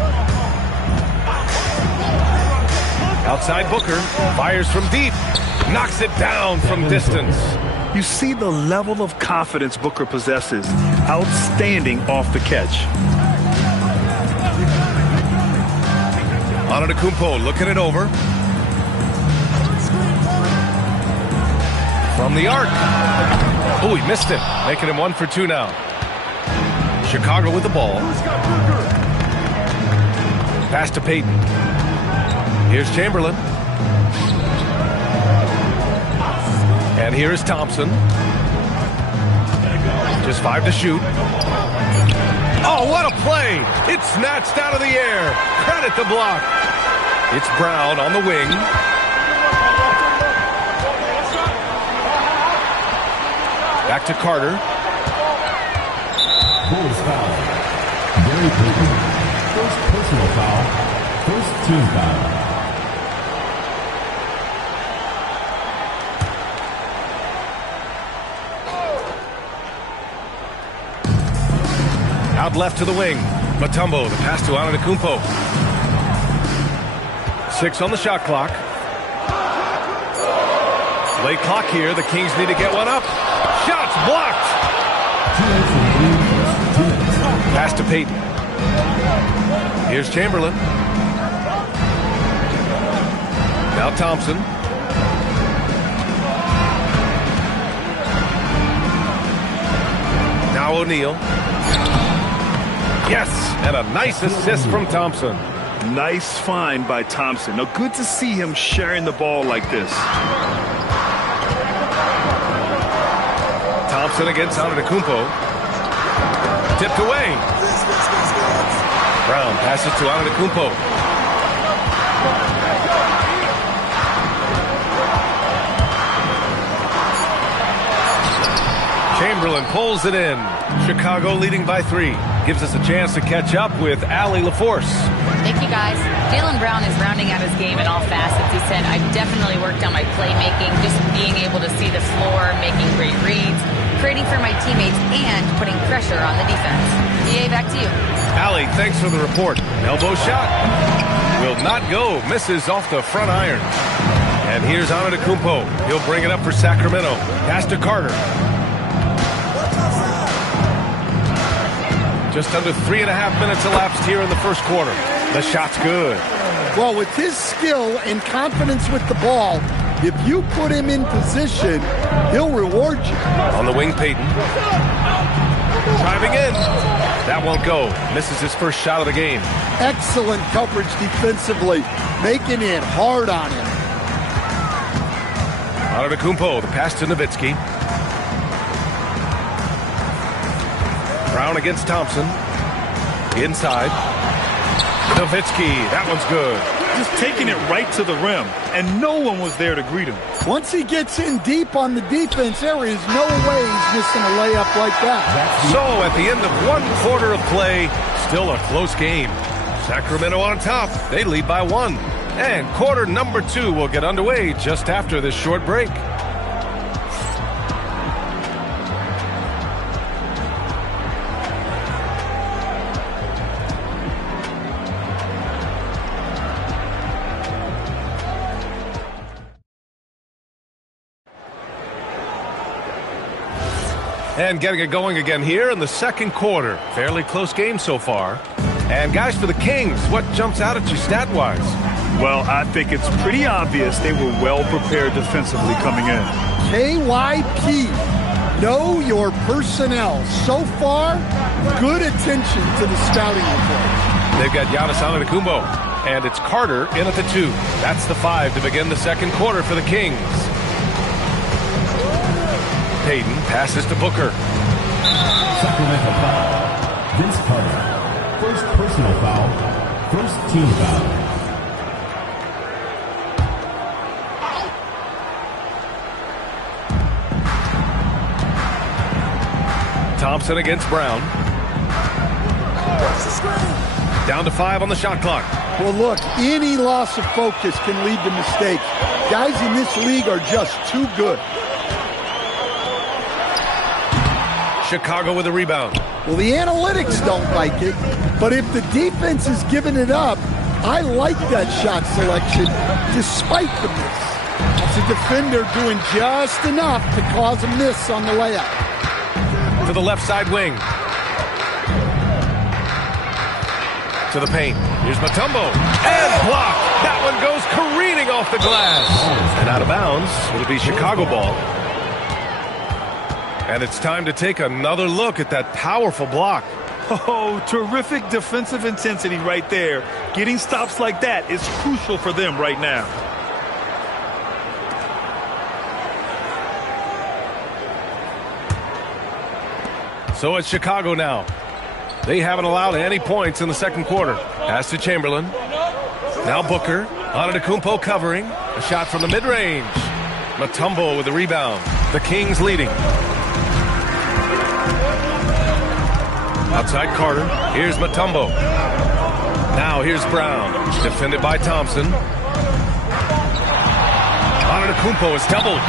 Outside Booker. Fires from deep. Knocks it down from distance. You see the level of confidence Booker possesses. Outstanding off the catch. Antetokounmpo looking it over. From the arc. Oh, he missed it. Making him 1 for 2 now. Chicago with the ball. Pass to Payton. Here's Chamberlain. And here is Thompson. Just 5 to shoot. Oh, what a play! It's snatched out of the air. Credit the block. It's Brown on the wing. Back to Carter. Bulls foul. Gary Payton. First personal foul. First team foul. Out left to the wing. Mutombo, the pass to Antetokounmpo. 6 on the shot clock. Late clock here. The Kings need to get one up. Shots blocked. Pass to Payton. Here's Chamberlain. Now Thompson. Now O'Neal. Yes, and a nice assist from Thompson. Nice find by Thompson. Now, good to see him sharing the ball like this. Thompson against Antetokounmpo. Tipped away. Brown passes to Antetokounmpo. Chamberlain pulls it in. Chicago leading by 3. Gives us a chance to catch up with Allie LaForce. Thank you, guys. Jaylen Brown is rounding out his game in all facets. He said, I've definitely worked on my playmaking, just being able to see the floor, making great reads, creating for my teammates, and putting pressure on the defense. EA, back to you. Allie, thanks for the report. Elbow shot. Will not go. Misses off the front iron. And here's Antetokounmpo. He'll bring it up for Sacramento. Pass to Carter. Just under 3.5 minutes elapsed here in the first quarter. The shot's good. Well, with his skill and confidence with the ball, if you put him in position, he'll reward you. On the wing, Payton. Driving in. That won't go. Misses his first shot of the game. Excellent coverage defensively, making it hard on him. Antetokounmpo, the pass to Nowitzki. Brown against Thompson. Inside. Nowitzki, that one's good. Just taking it right to the rim, and no one was there to greet him. Once he gets in deep on the defense, there is no way he's missing a layup like that. So at the end of 1 quarter of play, still a close game. Sacramento on top. They lead by 1. And quarter number 2 will get underway just after this short break. And getting it going again here in the second quarter. Fairly close game so far. And guys, for the Kings, what jumps out at you stat-wise? Well, I think it's pretty obvious they were well prepared defensively coming in. KYP, know your personnel. So far, good attention to the scouting report. They've got Giannis Antetokounmpo, and it's Carter in at the 2. That's the 5 to begin the second quarter for the Kings. Payton passes to Booker. Sacramento foul. Vince Carter. First personal foul. First team foul. Thompson against Brown. Down to 5 on the shot clock. Well, look, any loss of focus can lead to mistakes. Guys in this league are just too good. Chicago with a rebound. Well, the analytics don't like it, but if the defense is giving it up, I like that shot selection despite the miss. It's a defender doing just enough to cause a miss on the layup. To the left side wing. To the paint. Here's Mutombo. And blocked. That one goes careening off the glass. And out of bounds. It'll be Chicago ball. And it's time to take another look at that powerful block. Oh, terrific defensive intensity right there. Getting stops like that is crucial for them right now. So it's Chicago now. They haven't allowed any points in the second quarter. Pass to Chamberlain. Now Booker. Antetokounmpo covering. A shot from the mid-range. Mutombo with the rebound. The Kings leading. Outside Carter. Here's Mutombo. Now here's Brown. Defended by Thompson. Antetokounmpo is doubled.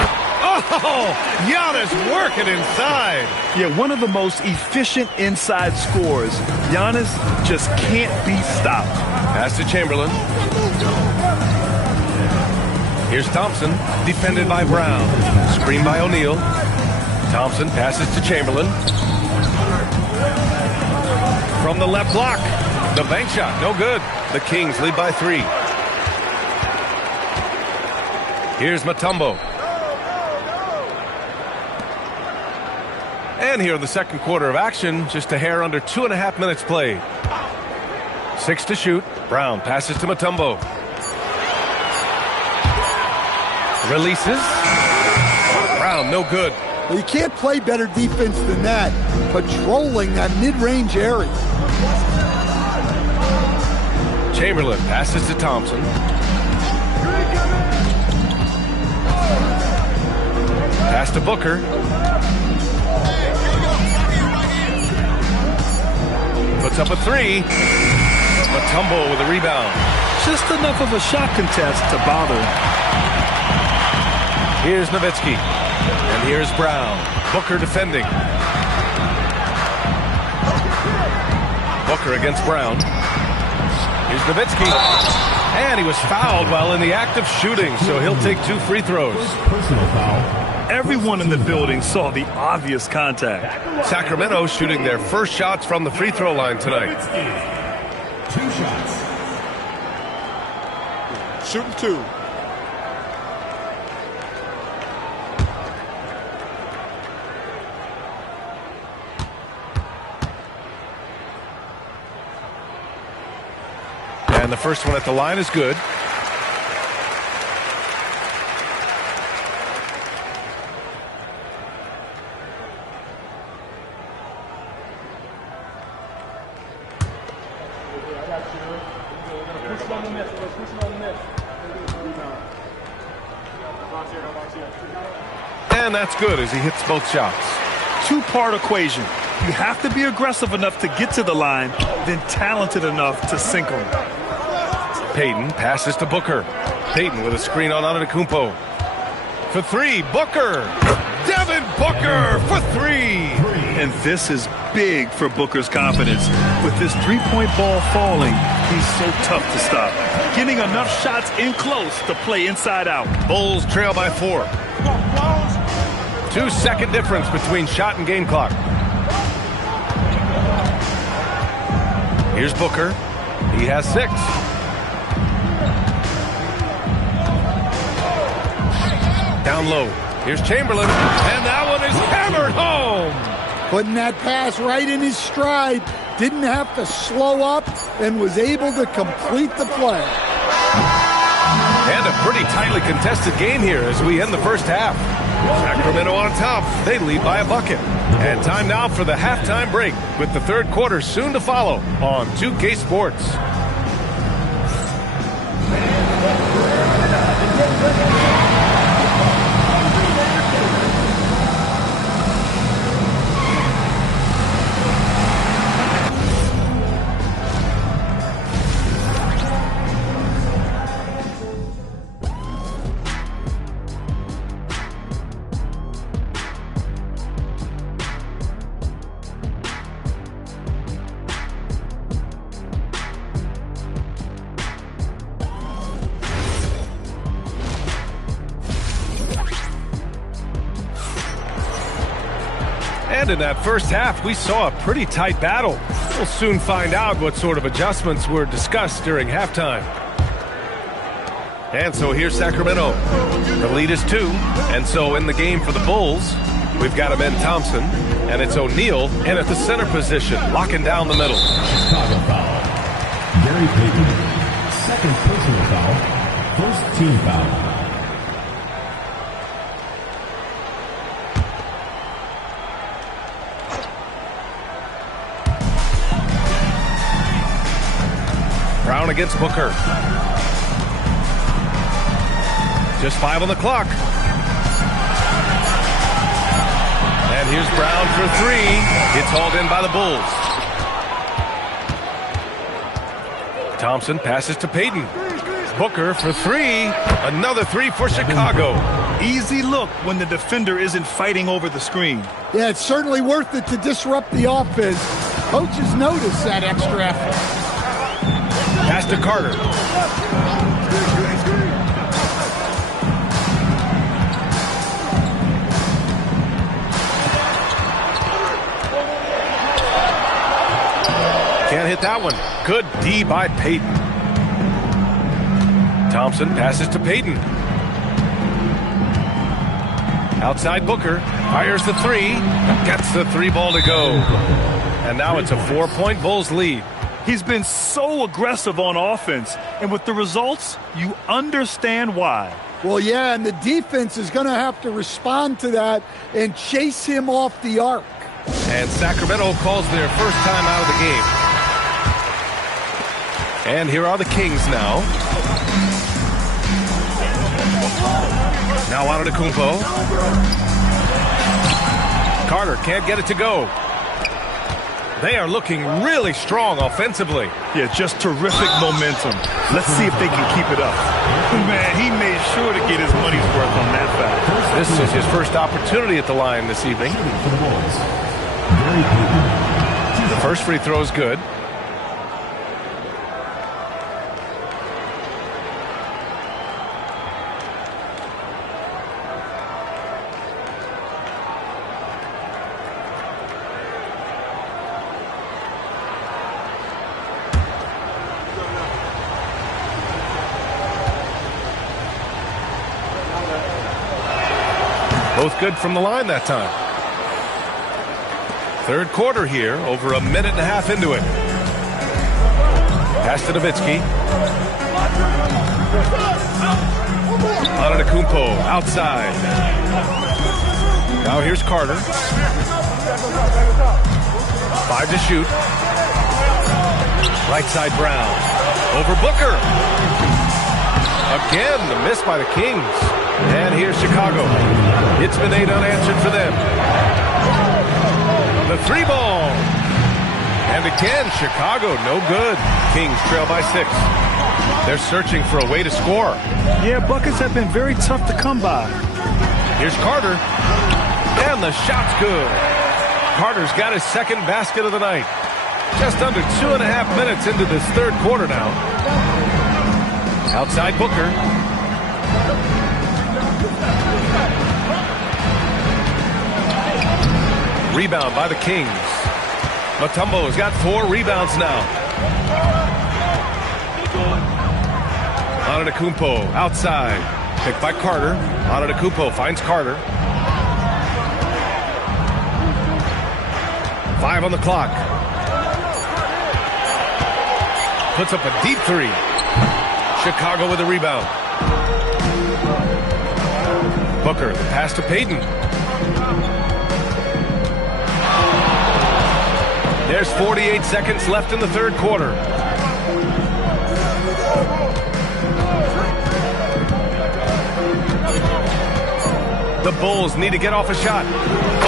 Oh, Giannis working inside. Yeah, one of the most efficient inside scorers. Giannis just can't be stopped. Pass to Chamberlain. Here's Thompson, defended by Brown. Screen by O'Neal. Thompson passes to Chamberlain. From the left block. The bank shot, no good. The Kings lead by 3. Here's Mutombo. And here in the second quarter of action, just a hair under 2.5 minutes played. 6 to shoot. Brown passes to Mutombo. Releases. Brown, no good. Well, you can't play better defense than that, patrolling that mid-range area. Chamberlain passes to Thompson. Pass to Booker. Puts up a 3. Mutombo with a rebound. Just enough of a shot contest to bother. Here's Nowitzki. And here's Brown. Booker defending. Booker against Brown. Here's Nowitzki. And he was fouled while in the act of shooting, so he'll take 2 free throws. Personal foul. Everyone in the building saw the obvious contact. Sacramento shooting their first shots from the free throw line tonight. 2 shots. Shooting 2. And the first one at the line is good. And that's good as he hits both shots. 2-part equation. You have to be aggressive enough to get to the line, then talented enough to sink them. Payton passes to Booker. Payton with a screen on Antetokounmpo. For 3, Booker. Devin Booker for 3. And this is big for Booker's confidence. With this 3-point ball falling, he's so tough to stop. Getting enough shots in close to play inside out. Bulls trail by 4. 2-second difference between shot and game clock. Here's Booker. He has 6. Down low. Here's Chamberlain. And that one is hammered home. Putting that pass right in his stride. Didn't have to slow up and was able to complete the play. And a pretty tightly contested game here as we end the first half. Sacramento on top. They lead by a bucket. And time now for the halftime break with the third quarter soon to follow on 2K Sports. And in that first half, we saw a pretty tight battle. We'll soon find out what sort of adjustments were discussed during halftime. And so here's Sacramento. The lead is 2. And so in the game for the Bulls, we've got Ben Thompson, and it's O'Neal in at the center position, locking down the middle. Chicago foul. Gary Payton, second personal foul, first team foul. Brown against Booker. Just 5 on the clock. And here's Brown for 3. It's hauled in by the Bulls. Thompson passes to Payton. Booker for 3. Another 3 for Chicago. Easy look when the defender isn't fighting over the screen. Yeah, it's certainly worth it to disrupt the offense. Coaches notice that extra effort. Pass to Carter. Can't hit that one. Good D by Payton. Thompson passes to Payton. Outside Booker. Fires the 3. Gets the 3 ball to go. And now it's a 4-point Bulls lead. He's been so aggressive on offense, and with the results, you understand why. Well, yeah, and the defense is going to have to respond to that and chase him off the arc. And Sacramento calls their first time out of the game. And here are the Kings now. Now Antetokounmpo. Carter can't get it to go. They are looking really strong offensively. Yeah, just terrific momentum. Let's see if they can keep it up. Man, he made sure to get his money's worth on that foul. This is his first opportunity at the line this evening. The first free throw is good. Both good from the line that time. Third quarter here, over a minute and a half into it. Pass to Nowitzki. Antetokounmpo outside. Now here's Carter. 5 to shoot. Right side Brown. Over Booker. Again, the miss by the Kings. And here's Chicago. It's been 8 unanswered for them. The 3 ball. And again, Chicago, no good. Kings trail by 6. They're searching for a way to score. Yeah, buckets have been very tough to come by. Here's Carter. And the shot's good. Carter's got his second basket of the night. Just under 2.5 minutes into this third quarter now. Outside Booker. Rebound by the Kings. Mutombo's got 4 rebounds now. Antetokounmpo outside. Picked by Carter. Antetokounmpo finds Carter. 5 on the clock. Puts up a deep 3. Chicago with a rebound. Booker, the pass to Payton. There's 48 seconds left in the third quarter. The Bulls need to get off a shot.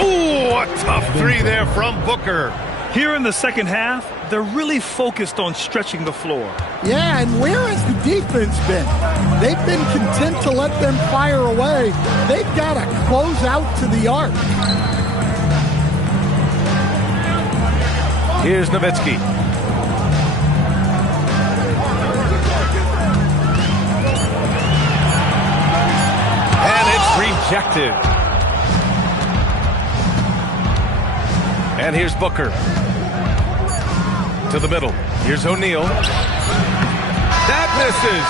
Ooh, a tough three there from Booker. Here in the second half, they're really focused on stretching the floor. Yeah, and where has the defense been? They've been content to let them fire away. They've got to close out to the arc. Here's Nowitzki. And it's rejected. And here's Booker. To the middle. Here's O'Neal. That misses.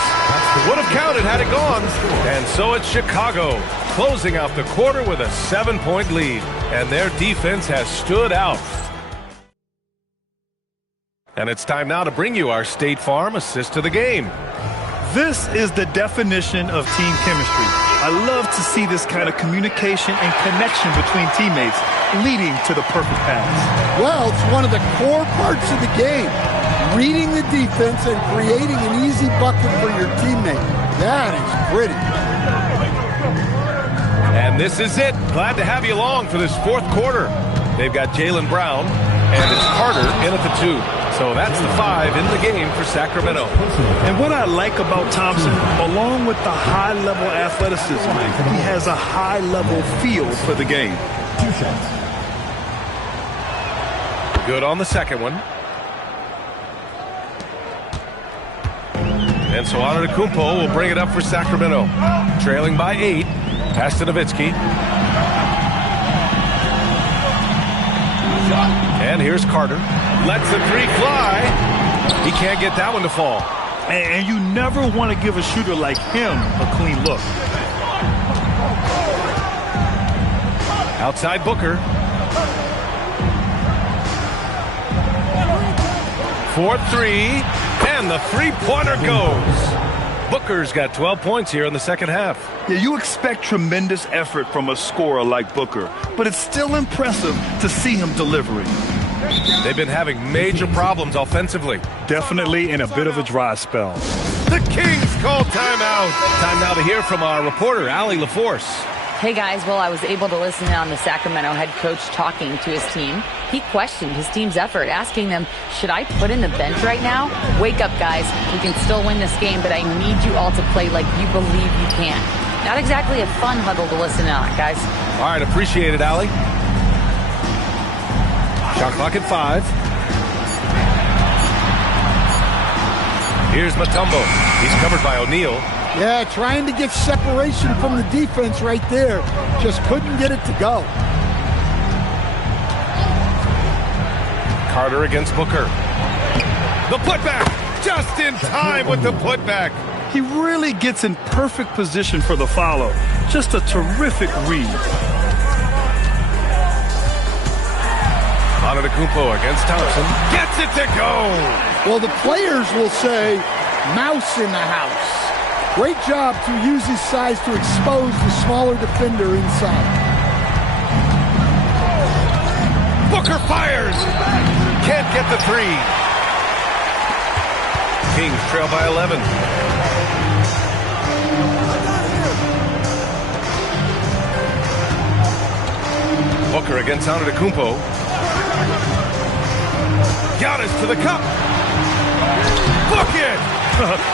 Would have counted had it gone. And so it's Chicago closing out the quarter with a 7-point lead. And their defense has stood out. And it's time now to bring you our State Farm assist to the game. This is the definition of team chemistry. I love to see this kind of communication and connection between teammates leading to the perfect pass. Well, it's one of the core parts of the game. Reading the defense and creating an easy bucket for your teammate. That is pretty. And this is it. Glad to have you along for this fourth quarter. They've got Jaylen Brown, and it's Carter in at the 2. So that's the 5 in the game for Sacramento. And what I like about Thompson, along with the high-level athleticism, he has a high-level feel for the game. 2 shots. Good on the second one. And so Antetokounmpo will bring it up for Sacramento. Trailing by 8. Pass to Nowitzki. And here's Carter. Lets the 3 fly. He can't get that one to fall. And you never want to give a shooter like him a clean look. Outside Booker. 4-3. And the three-pointer goes. Booker's got 12 points here in the second half. Yeah, you expect tremendous effort from a scorer like Booker, but it's still impressive to see him delivering. They've been having major problems offensively. Definitely in a bit of a dry spell. The Kings call timeout. Time now to hear from our reporter, Allie LaForce. Hey guys, well, I was able to listen in on the Sacramento head coach talking to his team. He questioned his team's effort, asking them, should I put in the bench right now? Wake up, guys. We can still win this game, but I need you all to play like you believe you can. Not exactly a fun huddle to listen in on, guys. All right, appreciate it, Allie. Shot clock at 5. Here's Mutombo. He's covered by O'Neal. Yeah, trying to get separation from the defense right there. Just couldn't get it to go. Carter against Booker. The putback. Just in time with the putback. He really gets in perfect position for the follow. Just a terrific read. Antetokounmpo against Thompson. Gets it to go. Well, the players will say, mouse in the house. Great job to use his size to expose the smaller defender inside. Booker fires. Can't get the 3. Kings trail by 11. Booker against Antetokounmpo. Giannis to the cup. Book it.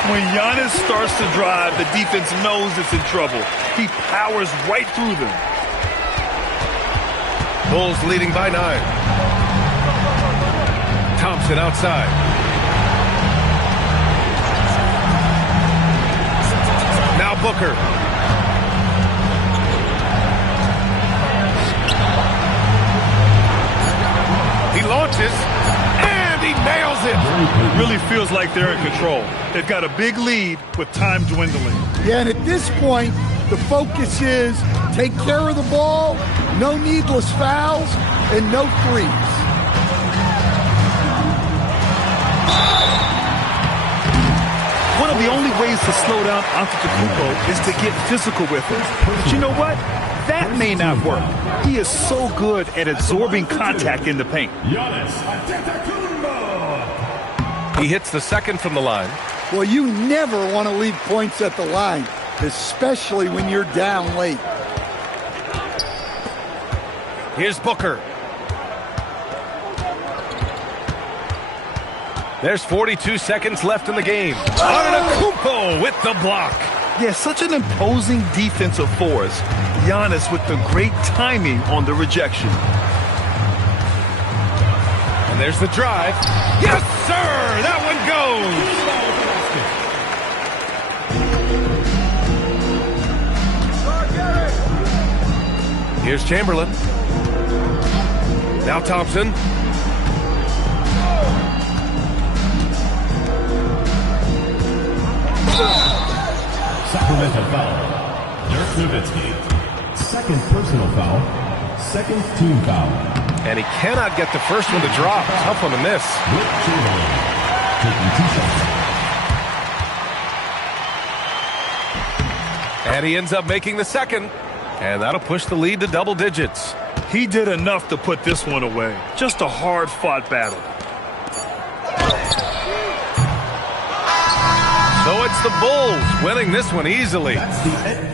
When Giannis starts to drive, the defense knows it's in trouble. He powers right through them. Bulls leading by 9. Thompson outside. Now Booker. He launches. He nails it. It really feels like they're in control. They've got a big lead with time dwindling. Yeah, and at this point, the focus is take care of the ball, no needless fouls, and no threes. What a the only ways to slow down Antetokounmpo is to get physical with him. But you know what? That may not work. He is so good at absorbing contact in the paint. He hits the second from the line. Well, you never want to leave points at the line, especially when you're down late. Here's Booker. There's 42 seconds left in the game. Antetokounmpo with the block. Yeah, such an imposing defensive force. Giannis with the great timing on the rejection. And there's the drive. Yes, sir! That one goes. Here's Chamberlain. Now Thompson. Sacramento foul. Dirk Nowitzki. Second personal foul. Second team foul. And he cannot get the first one to drop. Tough one to miss. Wilt Chamberlain taking 2 shots. And he ends up making the second. And that'll push the lead to double digits. He did enough to put this one away. Just a hard-fought battle. So it's the Bulls winning this one easily. That's the end.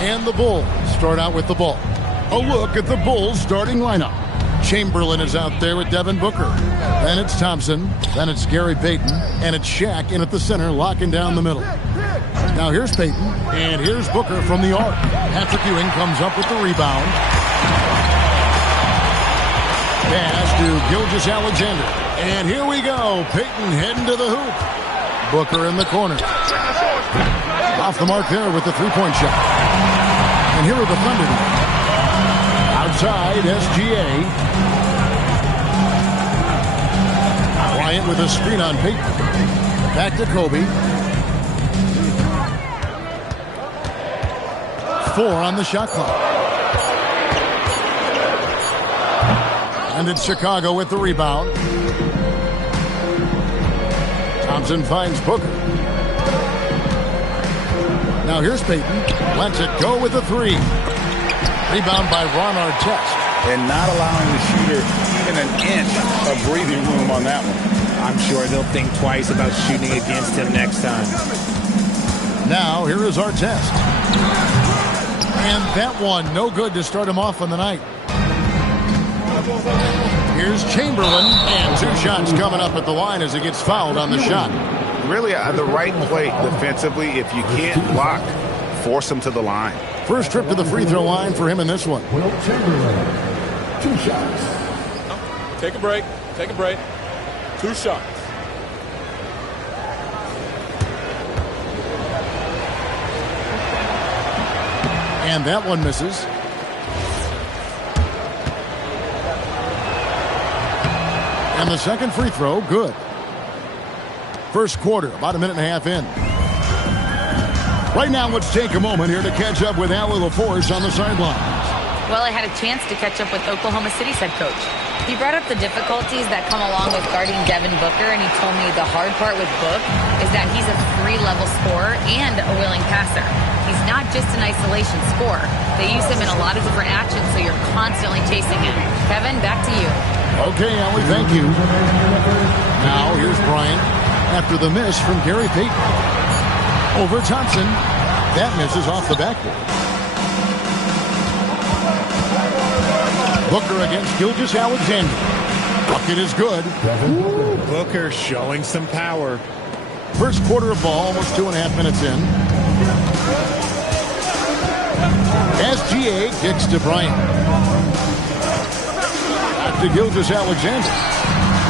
And the Bulls start out with the ball. A look at the Bulls starting lineup. Chamberlain is out there with Devin Booker. Then it's Thompson. Then it's Gary Payton. And it's Shaq in at the center, locking down the middle. Now here's Payton. And here's Booker from the arc. Patrick Ewing comes up with the rebound. Pass to Gilgeous-Alexander. And here we go. Payton heading to the hoop. Booker in the corner. Off the mark there with the three-point shot. And here are the Thunder. Outside, SGA. Bryant with a screen on Payton. Back to Kobe. 4 on the shot clock. And it's Chicago with the rebound. Thompson finds Booker. Now here's Payton. Lets it go with the 3. Rebound by Ron Artest. And not allowing the shooter even an inch of breathing room on that one. I'm sure they'll think twice about shooting against him next time. Now here is Artest. And that one, no good to start him off on the night. Here's Chamberlain, and 2 shots coming up at the line as he gets fouled on the shot. Really the right play defensively. If you can't block, force him to the line. First trip to the free throw line for him in this one. Will Chamberlain, 2 shots. Take a break. Take a break. 2 shots. And that one misses. And the second free throw, good. First quarter, about a minute and a half in. Right now, let's take a moment here to catch up with Allie LaForce on the sidelines. Well, I had a chance to catch up with Oklahoma City's head coach. He brought up the difficulties that come along with guarding Devin Booker, and he told me the hard part with Book is that he's a 3-level scorer and a willing passer. He's not just an isolation scorer. They use him in a lot of different actions, so you're constantly chasing him. Kevin, back to you. Okay, Allie, thank you. Now, here's Bryant after the miss from Gary Payton. Over Thompson. That misses off the backboard. Booker against Gilgeous-Alexander. Bucket is good. Ooh, Booker showing some power. First quarter of ball, almost 2.5 minutes in. SGA kicks to Bryant. Back to Gilgeous-Alexander.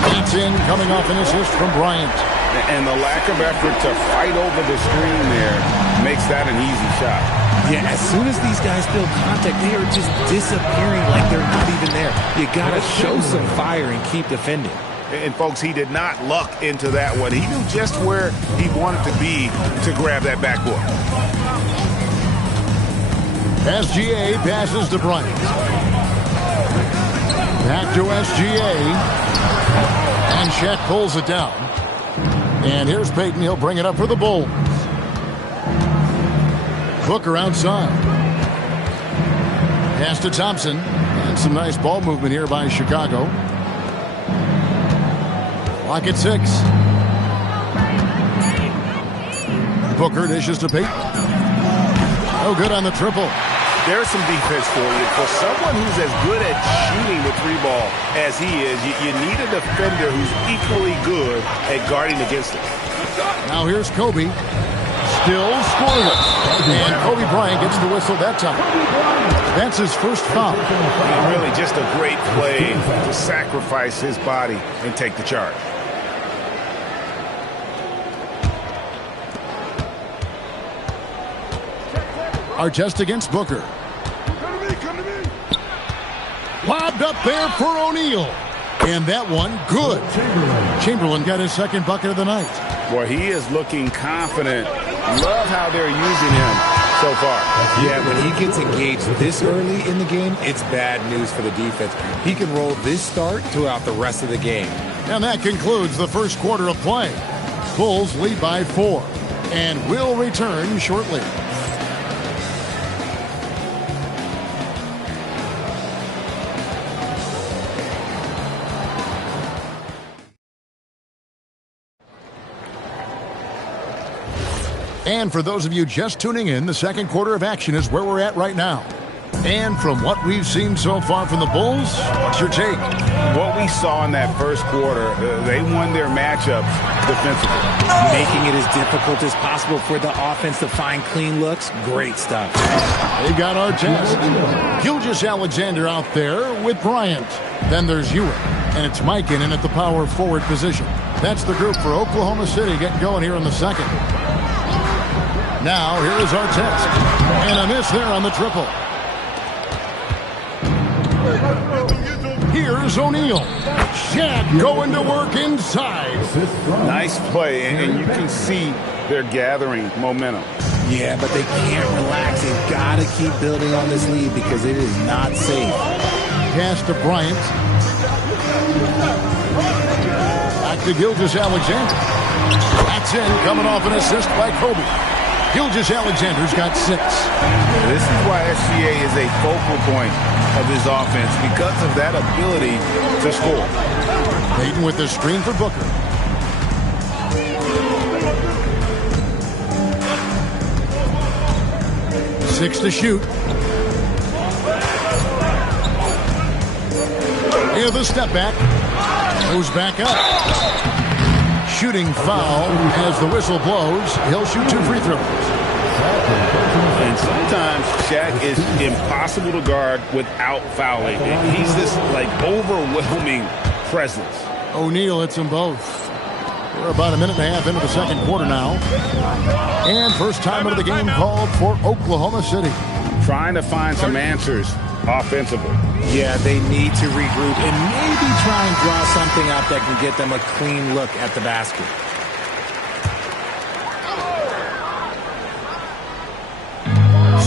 Beats in, coming off an assist from Bryant. And the lack of effort to fight over the screen there makes that an easy shot. Yeah, as soon as these guys feel contact, they are just disappearing like they're not even there. You got to show some fire and keep defending. And, folks, he did not luck into that one. He knew just where he wanted to be to grab that backboard. SGA passes to Bryant. Back to SGA. And Shaq pulls it down. And here's Payton. He'll bring it up for the Bulls. Booker outside. Pass to Thompson. And some nice ball movement here by Chicago. Clock at 6. Booker dishes to Payton. Oh, good on the triple. There's some defense for you. For someone who's as good at shooting the 3-ball as he is, you need a defender who's equally good at guarding against it. Now here's Kobe. Still scoreless. And Kobe Bryant gets the whistle that time. That's his first foul. And really just a great play to sacrifice his body and take the charge. Artest against Booker. Lobbed up there for O'Neal. And that one, good. Chamberlain got his second bucket of the night. Boy, he is looking confident. Love how they're using him so far. Yeah, when he gets engaged this early in the game, it's bad news for the defense. He can roll this start throughout the rest of the game. And that concludes the first quarter of play. Bulls lead by 4 and will return shortly. And for those of you just tuning in, the second quarter of action is where we're at right now. And from what we've seen so far from the Bulls, what's your take? What we saw in that first quarter, they won their matchups defensively. Making it as difficult as possible for the offense to find clean looks. Great stuff. They got our test. Gilgeous-Alexander out there with Bryant. Then there's Ewing. And it's Mikan in at the power forward position. That's the group for Oklahoma City getting going here in the second. Now, here is our test. And a miss there on the triple. Here's O'Neal. Shaq going to work inside. Nice play, and you can see they're gathering momentum. Yeah, but they can't relax. They've got to keep building on this lead because it is not safe. Pass to Bryant. Back to Gilgeous-Alexander. That's in, coming off an assist by Kobe. Gilgeous-Alexander's got 6. This is why SGA is a focal point of his offense because of that ability to score. Payton with the screen for Booker. Six to shoot. Here the step back. Goes back up. Shooting foul as the whistle blows. He'll shoot 2 free throws. And sometimes Shaq is impossible to guard without fouling. He's this like overwhelming presence. O'Neal hits them both. We're about a minute and a half into the second quarter now. And first time of the game called for Oklahoma City. Trying to find some answers offensively. Yeah, they need to regroup and maybe try and draw something up that can get them a clean look at the basket.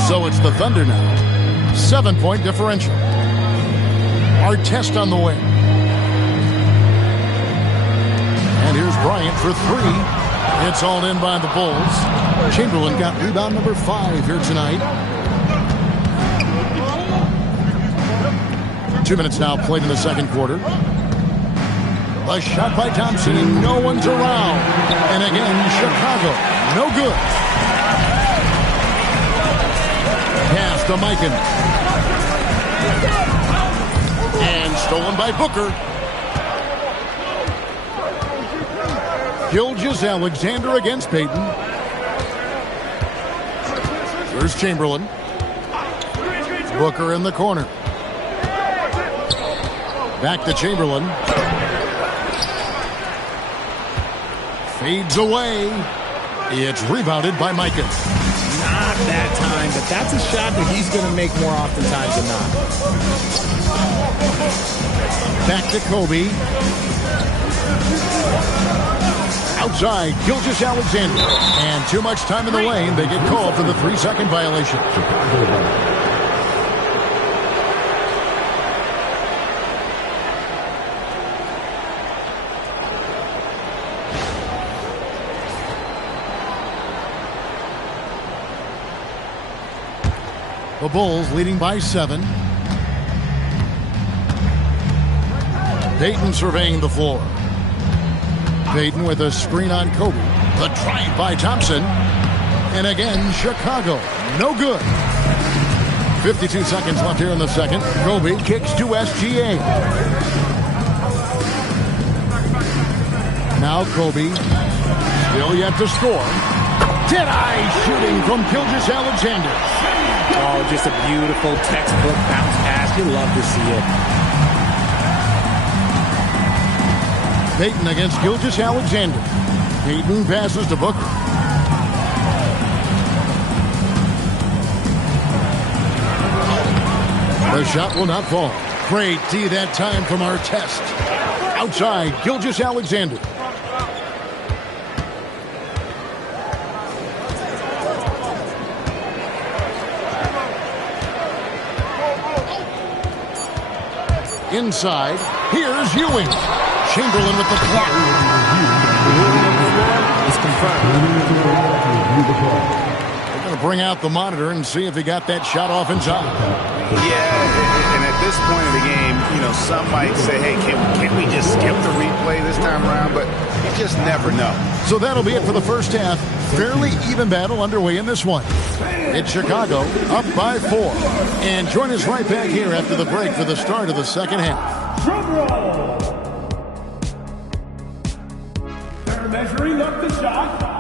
So it's the Thunder now. 7-point differential. Our test on the way. And here's Bryant for 3. It's all in by the Bulls. Chamberlain got rebound number 5 here tonight. 2 minutes now played in the second quarter. A shot by Thompson and no one's around. And again, Chicago, no good. Pass to Mikan. And stolen by Booker. Gilgeous-Alexander against Payton. Here's Chamberlain. Booker in the corner. Back to Chamberlain. Fades away. It's rebounded by Mikan. Not that time, but that's a shot that he's going to make more oftentimes than not. Back to Kobe. Outside, Gilgeous-Alexander. And too much time in the lane. They get called for the 3-second violation. The Bulls leading by 7. Payton surveying the floor. Payton with a screen on Kobe. The drive by Thompson. And again, Chicago. No good. 52 seconds left here in the second. Kobe kicks to SGA. Now Kobe. Still yet to score. Dead-eye shooting from Gilgeous-Alexander. Oh, just a beautiful textbook bounce pass. You love to see it. Payton against Gilgeous-Alexander. Payton passes to Booker. The shot will not fall. Great D that time from our test. Outside, Gilgeous-Alexander. Inside, here's Ewing. Chamberlain with the block. It's confirmed. They're going to bring out the monitor and see if he got that shot off in time. Yeah, and at this point of the game, you know, some might say, hey, can we just skip the replay this time around? But just never know. So that'll be it for the first half. Fairly even battle underway in this one. It's Chicago up by 4. And join us right back here after the break for the start of the second half. Drum roll. They're measuring up the shot.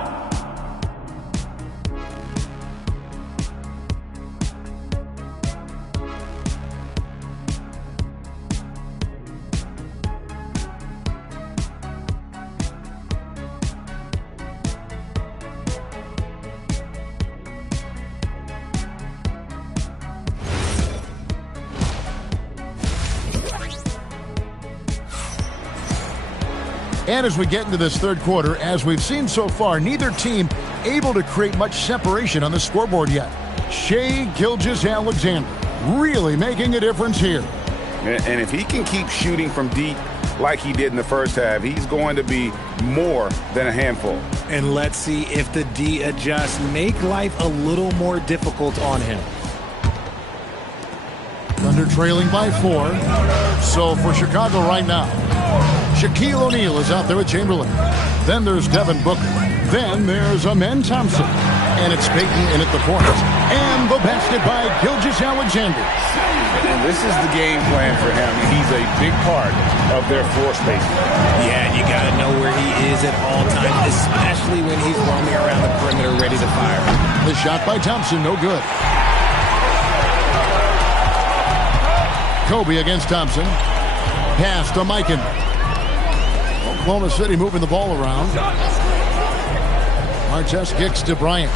And as we get into this third quarter, as we've seen so far, neither team able to create much separation on the scoreboard yet. Shai Gilgeous-Alexander really making a difference here. And if he can keep shooting from deep like he did in the first half, he's going to be more than a handful. And let's see if the D adjusts, make life a little more difficult on him. Thunder trailing by 4. So for Chicago right now, Shaquille O'Neal is out there with Chamberlain. Then there's Devin Booker. Then there's Amen Thompson. And it's Payton in at the point. And the basket by Gilgeous-Alexander. And this is the game plan for him. He's a big part of their floor spacing. Yeah, you got to know where he is at all times, especially when he's roaming around the perimeter ready to fire. The shot by Thompson, no good. Kobe against Thompson. Pass to Mikan. Oklahoma City moving the ball around. Artest kicks to Bryant.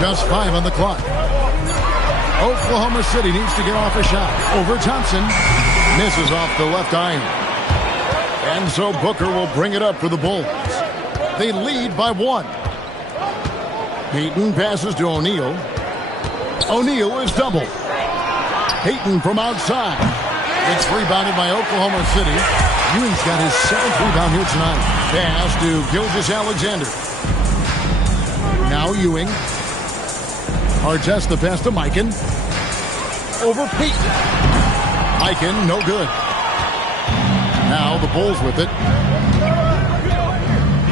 Just 5 on the clock. Oklahoma City needs to get off a shot. Over Thompson. Misses off the left iron. And so Booker will bring it up for the Bulls. They lead by 1. Payton passes to O'Neal. O'Neal is doubled. Payton from outside. It's rebounded by Oklahoma City. Ewing's got his 7th rebound here tonight. Pass to Gilgeous-Alexander. Now Ewing. Artest the pass to Mikan. Over Payton. Mikan, no good. Now the Bulls with it.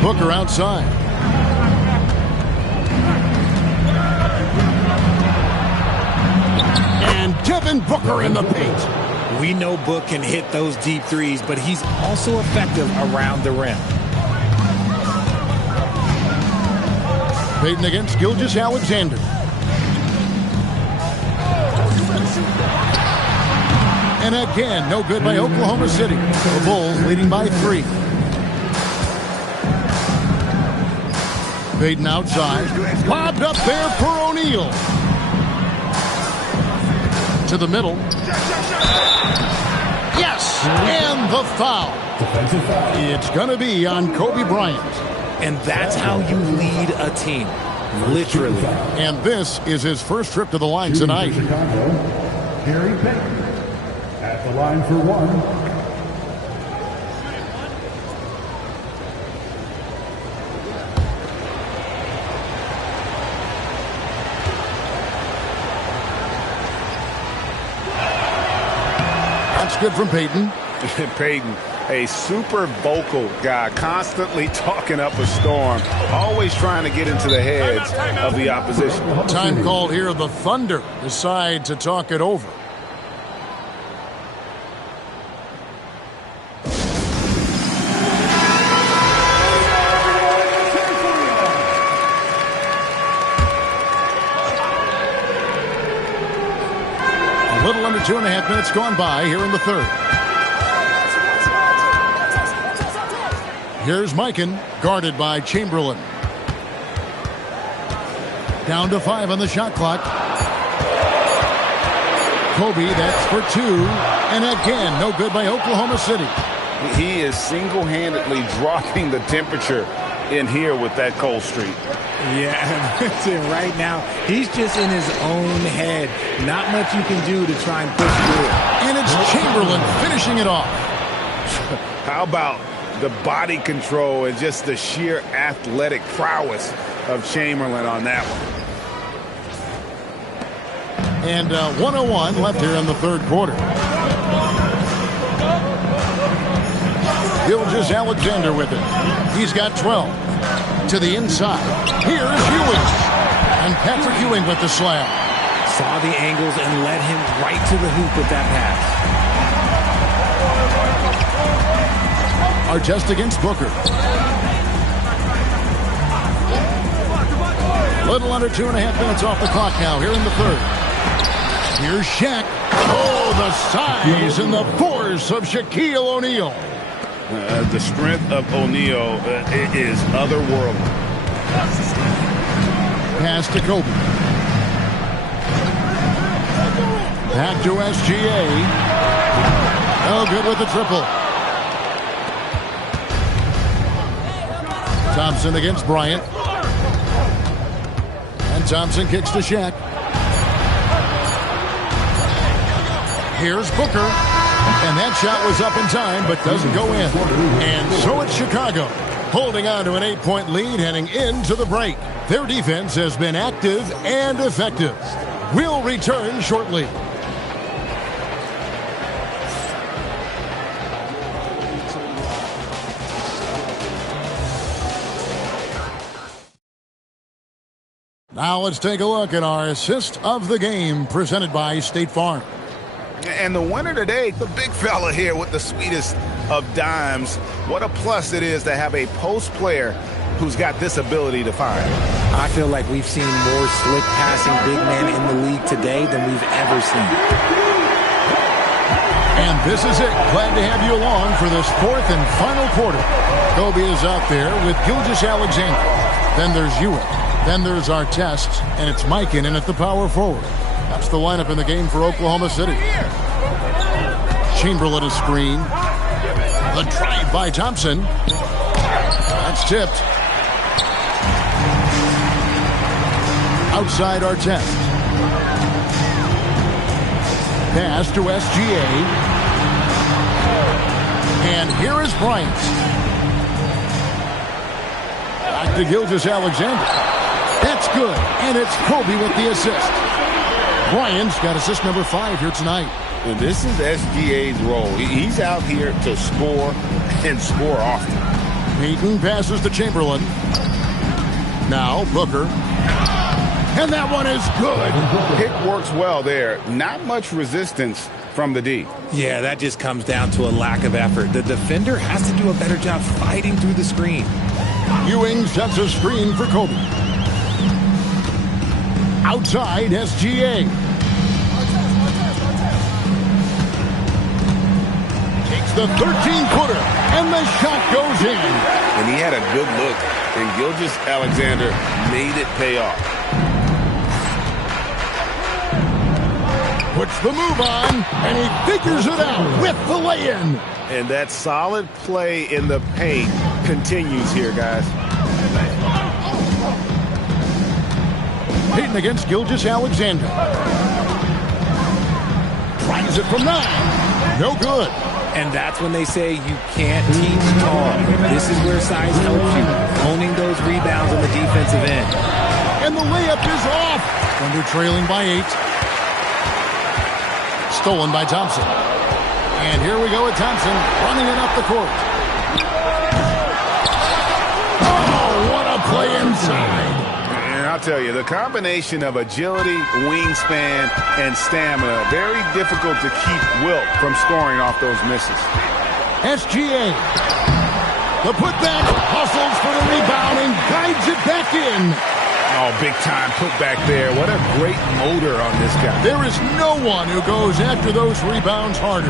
Booker outside. And Devin Booker in the paint. We know Book can hit those deep threes, but he's also effective around the rim. Payton against Gilgeous-Alexander. And again, no good by Oklahoma City. The Bulls leading by 3. Payton outside. Lobbed up there for O'Neal. To the middle. Yes! And the foul. It's going to be on Kobe Bryant. And that's how you lead a team. Literally. And this is his first trip to the line tonight. Chicago, Gary Payton at the line for 1. That's good from Payton. Payton, a super vocal guy, constantly talking up a storm, always trying to get into the heads of the opposition. Time called here. The Thunder decide to talk it over. A little under 2.5 minutes gone by here in the third. Here's Mikan, guarded by Chamberlain. Down to 5 on the shot clock. Kobe, that's for 2. And again, no good by Oklahoma City. He is single-handedly dropping the temperature in here with that cold streak. Yeah, listen, right now, he's just in his own head. Not much you can do to try and push through it. And it's Chamberlain finishing it off. How about the body control and just the sheer athletic prowess of Chamberlain on that one? And 1:01 left here in the third quarter. Gilgeous-Alexander with it. He's got 12. To the inside. Here's Ewing. And Patrick Ewing with the slam. Saw the angles and led him right to the hoop with that pass. Artest against Booker. Little under 2.5 minutes off the clock now here in the third. Here's Shaq. Oh, the size and the force of Shaquille O'Neal. The strength of O'Neal is otherworldly. Pass to Kobe. Back to SGA. Oh, good with the triple. Thompson against Bryant. And Thompson kicks to Shaq. Here's Booker. And that shot was up in time, but doesn't go in. And so it's Chicago, holding on to an 8-point lead heading into the break. Their defense has been active and effective. We'll return shortly. Now let's take a look at our assist of the game presented by State Farm. And the winner today, the big fella here with the sweetest of dimes. What a plus it is to have a post player who's got this ability to find. I feel like we've seen more slick passing big men in the league today than we've ever seen. And this is it. Glad to have you along for this fourth and final quarter. Kobe is out there with Gilgeous-Alexander. Then there's Ewing. Then there's Artest, and it's Mikan at the power forward. That's the lineup in the game for Oklahoma City. Chamberlain a screen. The drive by Thompson. That's tipped. Outside Artest. Pass to SGA. And here is Bryant. Back to Gilgeous-Alexander. That's good, and it's Kobe with the assist. Bryant's got assist number 5 here tonight. And this is SGA's role. He's out here to score and score often. Payton passes to Chamberlain. Now Booker. And that one is good. Pick works well there. Not much resistance from the D. Yeah, that just comes down to a lack of effort. The defender has to do a better job fighting through the screen. Ewing sets a screen for Kobe. Outside SGA. Takes the 13-footer, and the shot goes in. And he had a good look, and Gilgeous-Alexander made it pay off. Puts the move on, and he figures it out with the lay-in. And that solid play in the paint continues here, guys. Payton against Gilgeous-Alexander. Tries it from 9. No good. And that's when they say you can't teach tall. This is where size helps you. Owning those rebounds on the defensive end. And the layup is off. Thunder trailing by 8. Stolen by Thompson. And here we go with Thompson running it up the court. Oh, what a play inside. I'll tell you, the combination of agility, wingspan, and stamina, very difficult to keep Wilt from scoring off those misses. SGA. The putback, hustles for the rebound and guides it back in. Oh, big time putback there. What a great motor on this guy. There is no one who goes after those rebounds harder.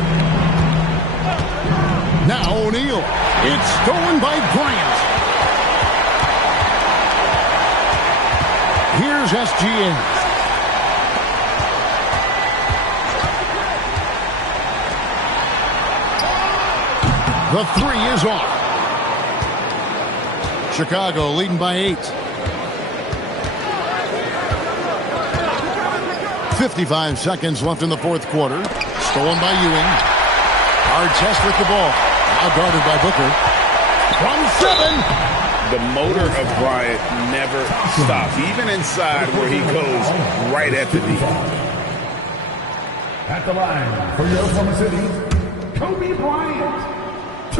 Now O'Neal. It's stolen by Bryant. Here's SGA. The 3 is off. Chicago leading by 8. 55 seconds left in the fourth quarter. Stolen by Ewing. Artest with the ball. Now guarded by Booker. From 7. The motor of Bryant never stops, even inside where he goes right at the D. At the line for your Oklahoma City, Kobe Bryant.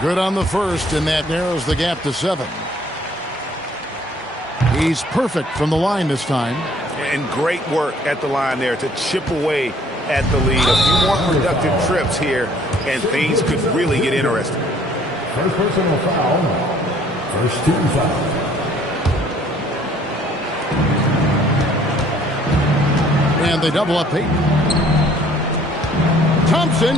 Good on the first, and that narrows the gap to 7. He's perfect from the line this time. And great work at the line there to chip away at the lead. A few more productive trips here, and things could really get interesting. First personal foul. First team foul. And they double up Payton. Thompson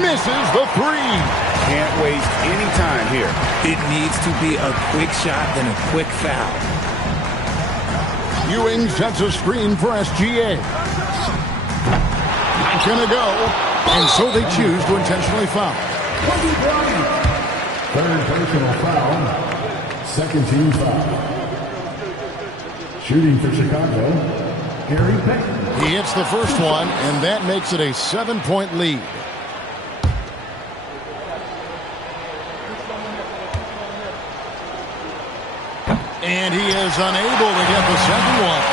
misses the 3. Can't waste any time here. It needs to be a quick shot, then a quick foul. Ewing sets a screen for SGA. Not gonna go, and so they choose to intentionally foul. Third personal foul. Second team foul. Shooting for Chicago, Gary Payton. He hits the first one, and that makes it a 7-point lead. And he is unable to get the second one.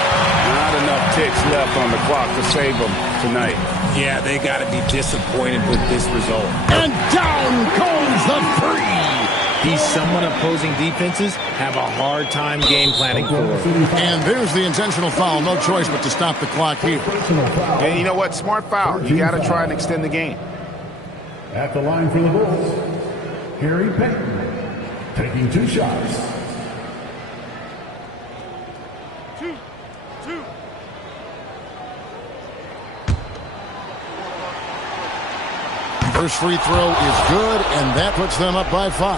Not enough ticks left on the clock to save them tonight. Yeah, they got to be disappointed with this result. And down goes the 3. He's someone opposing defenses have a hard time game planning for. And there's the intentional foul. No choice but to stop the clock here. And you know what? Smart foul. You got to try and extend the game. At the line for the Bulls, Gary Payton taking 2 shots. First free throw is good, and that puts them up by 5.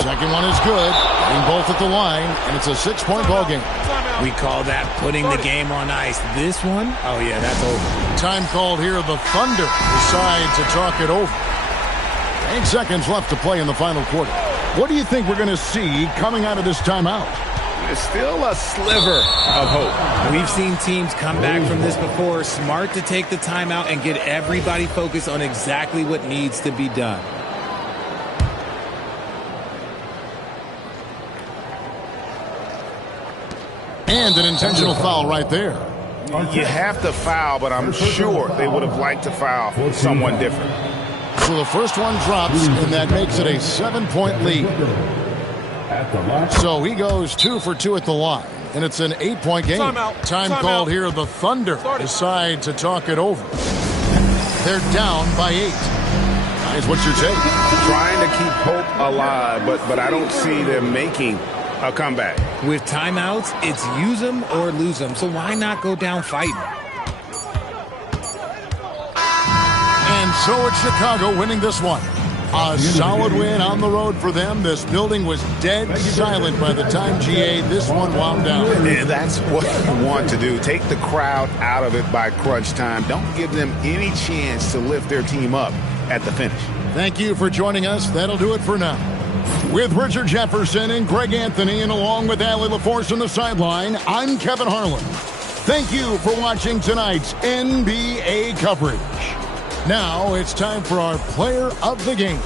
Second one is good, getting both at the line, and it's a 6-point ball game. We call that putting the game on ice. This one, oh yeah, that's over. Time called here. The Thunder decide to talk it over. 8 seconds left to play in the final quarter. What do you think we're going to see coming out of this timeout? There's still a sliver of hope. We've seen teams come back from this before. Smart to take the timeout and get everybody focused on exactly what needs to be done. And an intentional foul right there. You have to foul, but I'm sure they would have liked to foul someone different. So the first one drops, and that makes it a 7-point lead. So he goes 2 for 2 at the line, and it's an 8-point game. Time called here. The Thunder decide to talk it over. They're down by 8. Guys, what's your take? Trying to keep hope alive, but I don't see them making a comeback. With timeouts, it's use them or lose them. So why not go down fighting? And so it's Chicago winning this one. A solid win on the road for them. This building was dead silent by the time this one wound down. And that's what you want to do. Take the crowd out of it by crunch time. Don't give them any chance to lift their team up at the finish. Thank you for joining us. That'll do it for now. With Richard Jefferson and Greg Anthony, and along with Allie LaForce on the sideline, I'm Kevin Harlan. Thank you for watching tonight's NBA coverage. Now it's time for our player of the game.